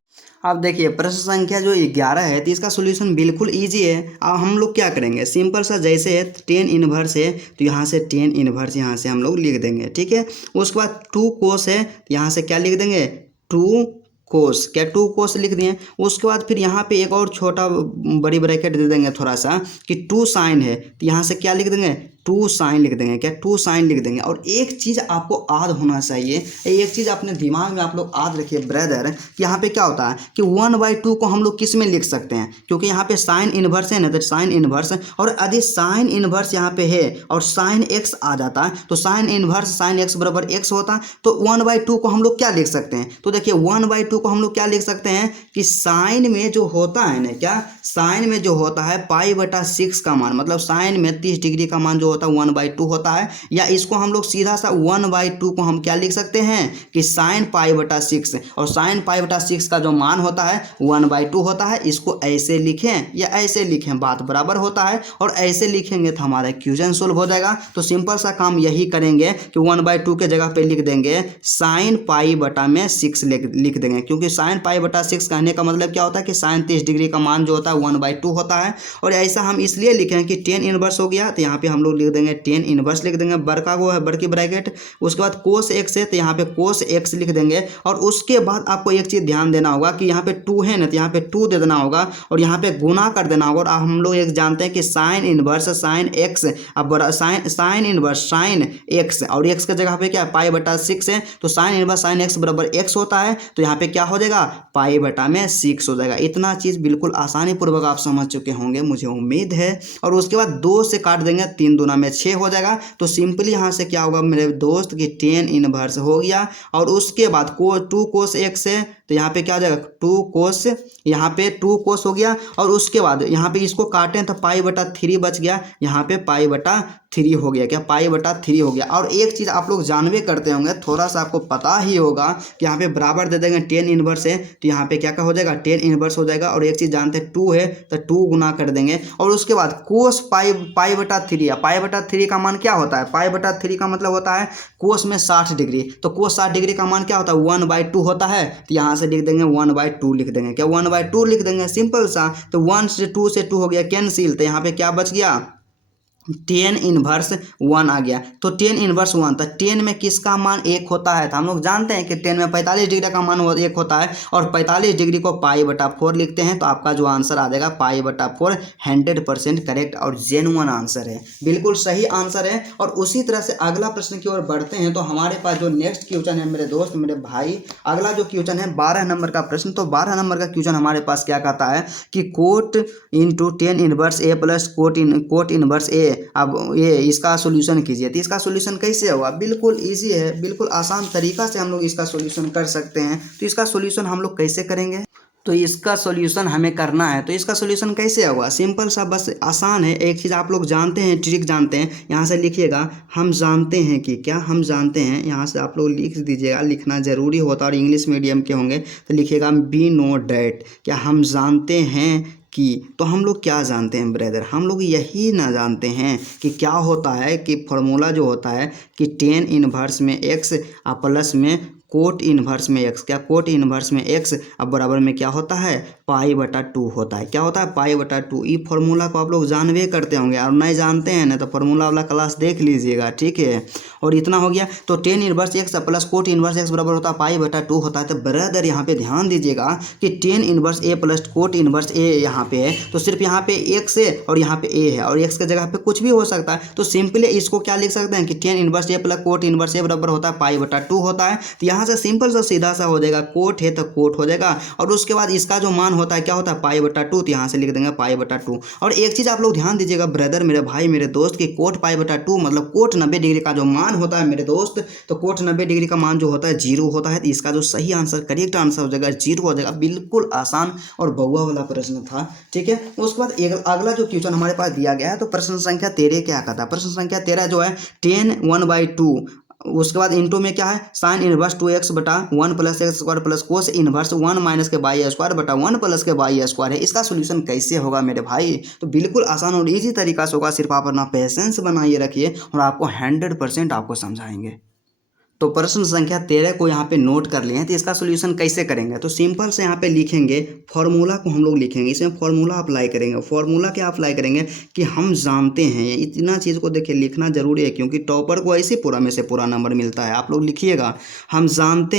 अब देखिए प्रश्न संख्या जो 11 है तो इसका सॉल्यूशन बिल्कुल इजी है। अब हम लोग क्या करेंगे, सिंपल सा जैसे है tan इनवर्स है तो यहाँ से tan इनवर्स यहाँ से हम लोग लिख देंगे। ठीक है, उसके बाद 2 कोस है, यहाँ से क्या लिख देंगे 2 कोस, क्या 2 कोस लिख दिए। उसके बाद फिर यहाँ पे एक और छोटा बड़ी ब्रैकेट दे देंगे थोड़ा सा कि 2 साइन है, तो यहाँ से क्या लिख देंगे 2 साइन लिख देंगे। क्या 2 साइन लिख देंगे। और एक चीज़ आपको याद होना चाहिए, एक चीज़ अपने दिमाग में आप लोग याद रखिए ब्रदर कि यहाँ पे क्या होता है कि 1/2 को हम लोग किस में लिख सकते हैं, क्योंकि यहाँ पे साइन इनवर्स है ना, तो साइन इनवर्स, और यदि साइन इनवर्स यहाँ पे है और साइन x आ जाता है तो साइन इनवर्स साइन x बराबर x होता है, तो 1/2 को हम लोग क्या लिख सकते हैं, तो देखिए 1/2 को हम लोग क्या लिख सकते हैं कि साइन में जो होता है ना, क्या साइन में जो होता है π/6 का मान, मतलब साइन में 30 डिग्री का मान जो होता है 1/2 होता है। या इसको हम लोग सीधा सा 1/2 को हम क्या लिख सकते हैं कि साइन π/6, और साइन π/6 का जो मान होता है 1/2 होता है। इसको ऐसे लिखें या ऐसे लिखें, बात बराबर होता है, और ऐसे लिखेंगे तो हमारा क्वेश्चन सोल्व हो जाएगा। तो सिंपल सा काम यही करेंगे कि 1/2 के जगह पे लिख देंगे साइन π/6 लिख देंगे, क्योंकि साइन π/6 कहने का मतलब क्या होता है कि साइन 30 डिग्री का मान जो होता है 1/2 होता है। और ऐसा हम इसलिए लिखें कि tan इनवर्स हो गया तो यहाँ पे हम लोग लिख देंगे tan इनवर्स लिख देंगे, बड़का वो है बड़की ब्रैकेट। उसके बाद कोस x है तो यहाँ पे कोस x लिख देंगे। और उसके बाद आपको एक चीज़ ध्यान देना होगा कि यहाँ पे 2 है ना, तो यहाँ पे 2 दे देना होगा और यहाँ पे गुना कर देना होगा। और हम लोग एक जानते हैं कि साइन इनवर्स साइन x, अब साइन इनवर्स साइन x, और x के जगह पे क्या π/6 है, तो साइन इनवर्स साइन x बराबर x होता है, तो यहाँ पे क्या हो जाएगा π/6 हो जाएगा। इतना चीज़ बिल्कुल आसानी पूर्वक आप समझ चुके होंगे, मुझे उम्मीद है। और उसके बाद 2 से काट देंगे, 3 दूना 16 में 6 हो जाएगा। तो सिंपली यहाँ से क्या होगा मेरे दोस्त कि टेन इनवर्स हो गया। और उसके बाद 2 कोस x है तो यहाँ पे क्या हो जाएगा 2 कोस, यहाँ पे 2 कोस हो गया। और उसके बाद यहाँ पे इसको काटें तो π/3 बच गया, यहाँ पे π/3 हो गया। क्या π/3 हो गया। और एक चीज़ आप लोग जानवे करते होंगे, थोड़ा सा आपको पता ही होगा कि यहाँ पे बराबर दे देंगे टेन इनवर्स है तो यहाँ पे क्या हो जाएगा टेन इनवर्स हो जाएगा। और एक चीज़ जानते हैं 2 है तो 2 गुना कर देंगे। और उसके बाद कोस π/3 है। π/3 का मान क्या होता है, π/3 का मतलब होता है कोस में 60 डिग्री। तो कोस 60 डिग्री का मान क्या होता है 1/2 होता है। तो यहाँ से लिख देंगे 1/2 लिख देंगे। क्या 1/2 लिख देंगे, सिंपल सा। तो 1 से 2 से 2 हो गया कैंसिल। तो यहाँ पे क्या बच गया टेन इनवर्स 1 आ गया। तो टेन इनवर्स 1 था। 10 में किसका मान 1 होता है, तो हम लोग जानते हैं कि 10 में 45 डिग्री का मान 1 होता है। और 45 डिग्री को π/4 लिखते हैं। तो आपका जो आंसर आ जाएगा π/4 100% करेक्ट और जेन्युइन आंसर है, बिल्कुल सही आंसर है। और उसी तरह से अगला प्रश्न की ओर बढ़ते हैं। तो हमारे पास जो नेक्स्ट क्वेश्चन है मेरे दोस्त मेरे भाई, अगला जो क्वेश्चन है 12 नंबर का प्रश्न। तो 12 नंबर का क्वेश्चन हमारे पास क्या कहता है कि कोट इंटू टेन इनवर्स ए प्लस कोट इनवर्स ए। अब ये इसका सॉल्यूशन कीजिए। तो इसका सॉल्यूशन कैसे होगा, बिल्कुल इजी है, बिल्कुल आसान तरीका से हम लोग इसका सॉल्यूशन कर सकते हैं। तो इसका सॉल्यूशन हम लोग कैसे करेंगे, तो इसका सॉल्यूशन हमें करना है। तो इसका सॉल्यूशन कैसे होगा, सिंपल सा बस आसान है। एक चीज़ आप लोग जानते हैं, ट्रिक जानते हैं, यहाँ से लिखिएगा हम जानते हैं कि, क्या हम जानते हैं, यहाँ से आप लोग लिख दीजिएगा, लिखना ज़रूरी होता है। और इंग्लिश मीडियम के होंगे तो लिखिएगा बी नो डैट, क्या हम जानते हैं कि। तो हम लोग क्या जानते हैं ब्रदर, हम लोग यही ना जानते हैं कि क्या होता है कि फॉर्मूला जो होता है कि टेन इनवर्स में x प्लस में कोट इनवर्स में x, क्या कोट इनवर्स में x अब बराबर में क्या होता है π/2 होता है। क्या होता है π/2। ये फॉर्मूला को आप लोग जानवे करते होंगे, और नहीं जानते हैं ना तो फॉर्मूला वाला क्लास देख लीजिएगा, ठीक है। और इतना हो गया। तो tan inverse x plus cot inverse x बराबर होता है π/2 होता है। तो ब्रदर यहाँ पे ध्यान दीजिएगा कि tan inverse a plus cot inverse a यहाँ पे है। तो सिर्फ यहाँ पे x है और यहाँ पे a है, और x की जगह पे कुछ भी हो सकता है। तो सिंपली इसको क्या लिख सकते हैं कि tan inverse a plus cot inverse a बराबर होता है π/2 होता है। तो यहाँ से सिंपल सा सीधा सा हो जाएगा, कोट है तो कोट हो जाएगा। और उसके बाद इसका जो मान होता है क्या होता है π/2। तो यहाँ से लिख देंगे π/2। और एक चीज़ आप लोग ध्यान दीजिएगा ब्रदर मेरे भाई मेरे दोस्त की, कोट π/2 मतलब कोट 90 डिग्री का जो मान होता है मेरे दोस्त, तो कोट 90 डिग्री का मान जो होता है 0 होता है। तो इसका जो सही आंसर करेक्ट आंसर हो जाएगा 0 हो जाएगा। बिल्कुल आसान और बहुआ वाला प्रश्न था, ठीक है। उसके बाद अगला जो क्वेश्चन हमारे पास दिया गया है, तो प्रश्न संख्या 13 क्या कहता है। प्रश्न संख्या 13 जो है टेन 1/2, उसके बाद इंटू में क्या है साइन इनवर्स 2x बटा 1 plus x square plus cos inverse 1 minus के बाई स्क्वायर बटा 1 प्लस के बाई स्क्वायर है। इसका सॉल्यूशन कैसे होगा मेरे भाई, तो बिल्कुल आसान और इजी तरीका से होगा। सिर्फ आप अपना पेशेंस बनाइए रखिए और आपको 100% आपको समझाएंगे। तो प्रश्न संख्या 13 को यहाँ पे नोट कर लिए हैं। तो इसका सॉल्यूशन कैसे करेंगे, तो सिंपल से यहाँ पे लिखेंगे फॉर्मूला को हम लोग लिखेंगे, इसमें फॉर्मूला अप्लाई करेंगे। फॉर्मूला क्या अप्लाई करेंगे कि हम जानते हैं, इतना चीज़ को देखिए लिखना जरूरी है क्योंकि टॉपर को ऐसे पूरा में से पूरा नंबर मिलता है। आप लोग लिखिएगा हम जानते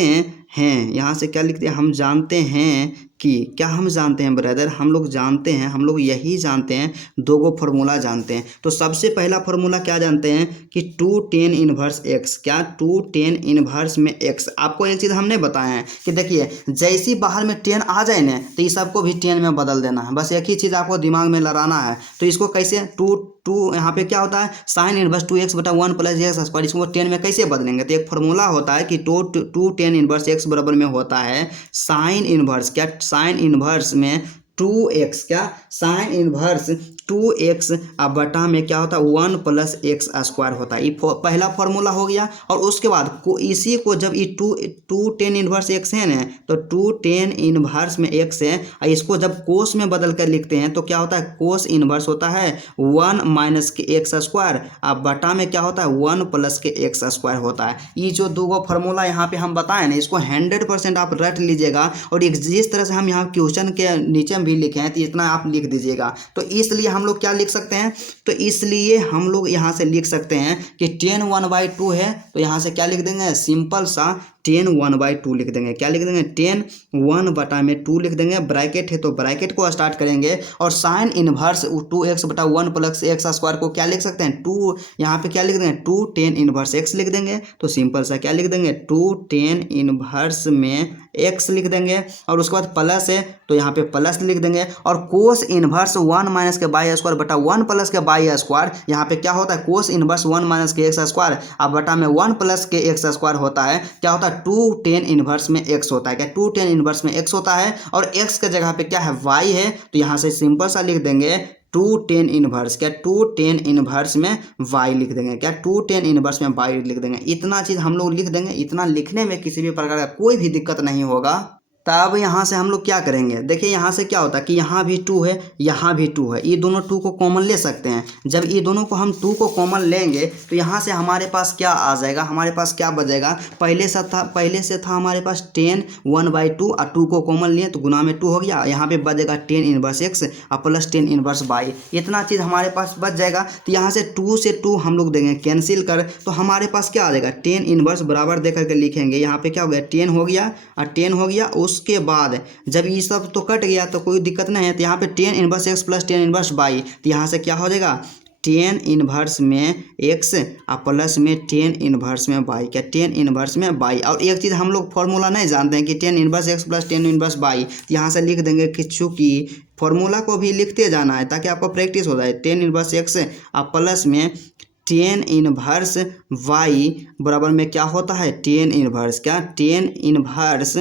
हैं, यहाँ से क्या लिखते हैं हम जानते हैं कि, क्या हम जानते हैं ब्रदर, हम लोग जानते हैं, हम लोग यही जानते हैं, दो गो फॉर्मूला जानते हैं। तो सबसे पहला फॉर्मूला क्या जानते हैं कि 2 टेन इनवर्स x, क्या 2 टेन इनवर्स में x। आपको एक चीज़ हमने बताया है कि देखिए जैसी बाहर में 10 आ जाए ना तो इस सबको भी 10 में बदल देना है, बस एक ही चीज़ आपको दिमाग में लड़ाना है। तो इसको कैसे 2 यहाँ पे क्या होता है साइन इनवर्स 2x बटा 1 प्लस एक्स स्क्वायर, इसको 10 में कैसे बदलेंगे। तो एक फॉर्मूला होता है कि 2 टेन इनवर्स x बराबर में होता है साइन इनवर्स, क्या साइन इनवर्स में 2x, क्या साइन इनवर्स 2x अब बटा में क्या होता है 1 प्लस एक्स स्क्वायर होता है। ये पहला फॉर्मूला हो गया। और उसके बाद इसी को जब ये 2 टेन इनवर्स x है ना, तो 2 टेन इनवर्स में x है, और इसको जब कोस में बदल कर लिखते हैं तो क्या होता है कोस इनवर्स होता है 1 माइनस के एक्स स्क्वायर, अब बटा में क्या होता है 1 प्लस के एक्स स्क्वायर होता है। ये जो दो गो फॉर्मूला यहाँ पे हम बताएं ना, इसको 100% आप रट लीजिएगा। और जिस तरह से हम यहाँ क्वेश्चन के नीचे भी लिखे हैं तो इतना आप लिख दीजिएगा। तो इसलिए हम लोग क्या लिख सकते हैं, तो इसलिए हम लोग यहाँ से लिख सकते हैं कि 10 1/2 है, तो यहाँ से क्या लिख देंगे सिंपल सा टेन 1/2 लिख देंगे। क्या लिख देंगे? टेन 1/2 लिख देंगे। ब्रैकेट है तो ब्रैकेट को स्टार्ट करेंगे और साइन इनवर्स 2x/1 + x² को क्या लिख सकते हैं? 2 यहाँ पे क्या लिख देंगे? 2 टेन इनवर्स x लिख देंगे। तो सिंपल सा क्या लिख देंगे? 2 टेन इनवर्स में x लिख देंगे और उसके बाद प्लस है तो यहाँ पे प्लस लिख देंगे और कोस इनवर्स 1 - के बाई स्क्वायर बटा 1 + के बाई स्क्वायर, यहाँ पे क्या होता है? कोस इनवर्स 1 - के एक्स स्क्वायर अब बटा में 1 + के एक्स स्क्वायर होता है। क्या होता है? 2 टेन इनवर्स में x होता है। क्या 2 टेन इनवर्स में x होता है और x के जगह पे क्या है? y है। तो यहाँ से सिंपल सा लिख देंगे 2 टेन इनवर्स। क्या 2 टेन इनवर्स में y लिख देंगे। क्या 2 टेन इनवर्स में y लिख देंगे। इतना चीज़ हम लोग लिख देंगे। इतना लिखने में किसी भी प्रकार का कोई भी दिक्कत नहीं होगा। तब यहाँ से हम लोग क्या करेंगे? देखिए यहाँ से क्या होता है कि यहाँ भी 2 है, यहाँ भी 2 है, ये दोनों 2 को कॉमन ले सकते हैं। जब ये दोनों को हम 2 को कॉमन लेंगे तो यहाँ से हमारे पास क्या आ जाएगा? हमारे पास क्या बचेगा? पहले से था हमारे पास टेन 1/2 और 2 को कॉमन लिए तो गुना में 2 हो गया। यहाँ पे बचेगा टेन इनवर्स x और प्लस टेन इनवर्स y। इतना चीज़ हमारे पास बच जाएगा। तो यहाँ से 2 से 2 हम लोग देंगे कैंसिल कर, तो हमारे पास क्या आ जाएगा? टेन इनवर्स बराबर दे करके लिखेंगे। यहाँ पे क्या हो गया? 10 हो गया और 10 हो गया। उसके बाद जब ये सब तो कट गया तो कोई दिक्कत नहीं है। तो यहाँ पे tan inverse x plus tan inverse y, तो यहाँ से क्या हो जाएगा? टेन इनवर्स में x और प्लस में टेन इनवर्स में y। क्या? टेन इनवर्स में y। और एक चीज़ हम लोग फॉर्मूला नहीं जानते हैं कि tan inverse x plus tan inverse y, यहाँ से लिख देंगे कि चूँकि फॉर्मूला को भी लिखते जाना है ताकि आपको प्रैक्टिस हो जाए। टेन इनवर्स x और प्लस में टेन इनवर्स y बराबर में क्या होता है? टेन इनवर्स क्या? टेन इनवर्स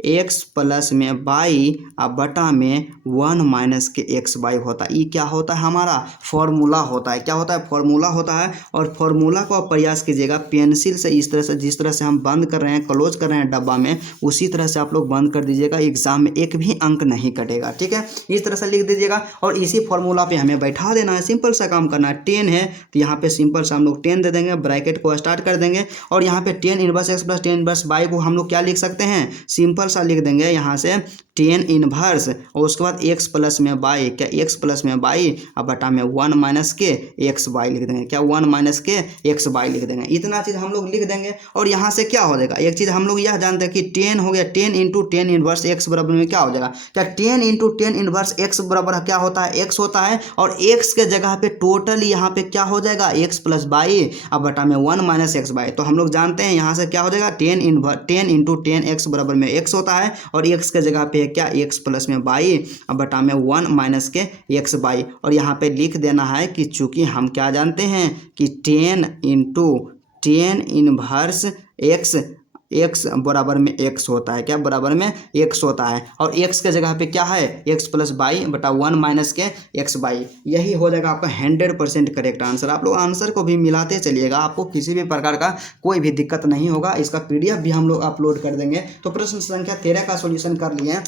x प्लस में y और बटा में 1 - के xy होता है। ये क्या होता है? हमारा फॉर्मूला होता है। क्या होता है? फॉर्मूला होता है। और फॉर्मूला को आप प्रयास कीजिएगा पेंसिल से इस तरह से, जिस तरह से हम बंद कर रहे हैं, क्लोज कर रहे हैं डब्बा में, उसी तरह से आप लोग बंद कर दीजिएगा। एग्जाम में एक भी अंक नहीं कटेगा। ठीक है, इस तरह से लिख दीजिएगा और इसी फॉर्मूला पे हमें बैठा देना है। सिंपल सा काम करना है। 10 है तो यहाँ पे सिंपल सा हम लोग 10 दे देंगे, ब्रैकेट को स्टार्ट कर देंगे और यहाँ पे tan inverse x plus tan inverse y को हम लोग क्या लिख सकते हैं? सिंपल सा लिख देंगे यहाँ से टेन इनवर्स और उसके बाद x प्लस में y। क्या? x प्लस में y और बटा में 1 - के xy लिख देंगे। क्या? 1 - के xy लिख देंगे। इतना चीज़ हम लोग लिख देंगे और यहाँ से क्या हो जाएगा? एक चीज़ हम लोग यह जानते हैं कि 10 हो गया। 10 × टेन इनवर्स x बराबर में क्या हो जाएगा? क्या 10 × टेन इनवर्स x बराबर क्या होता है? x होता है और x के जगह पे टोटल यहाँ पे क्या हो जाएगा? x प्लस y और बटा में 1 - xy। तो हम लोग जानते हैं यहाँ से क्या हो जाएगा? 10 × टेन x बराबर में x होता है और x के जगह पे क्या? x प्लस में y और बटा में 1 - के xy। और यहाँ पे लिख देना है कि चूंकि हम क्या जानते हैं कि 10 × टेन इनवर्स x बराबर में x होता है। क्या? बराबर में x होता है और x के जगह पे क्या है? x प्लस y बटा 1 - के xy। यही हो जाएगा आपका 100% करेक्ट आंसर। आप लोग आंसर को भी मिलाते चलिएगा, आपको किसी भी प्रकार का कोई भी दिक्कत नहीं होगा। इसका PDF भी हम लोग अपलोड कर देंगे। तो प्रश्न संख्या 13 का सॉल्यूशन कर लिए।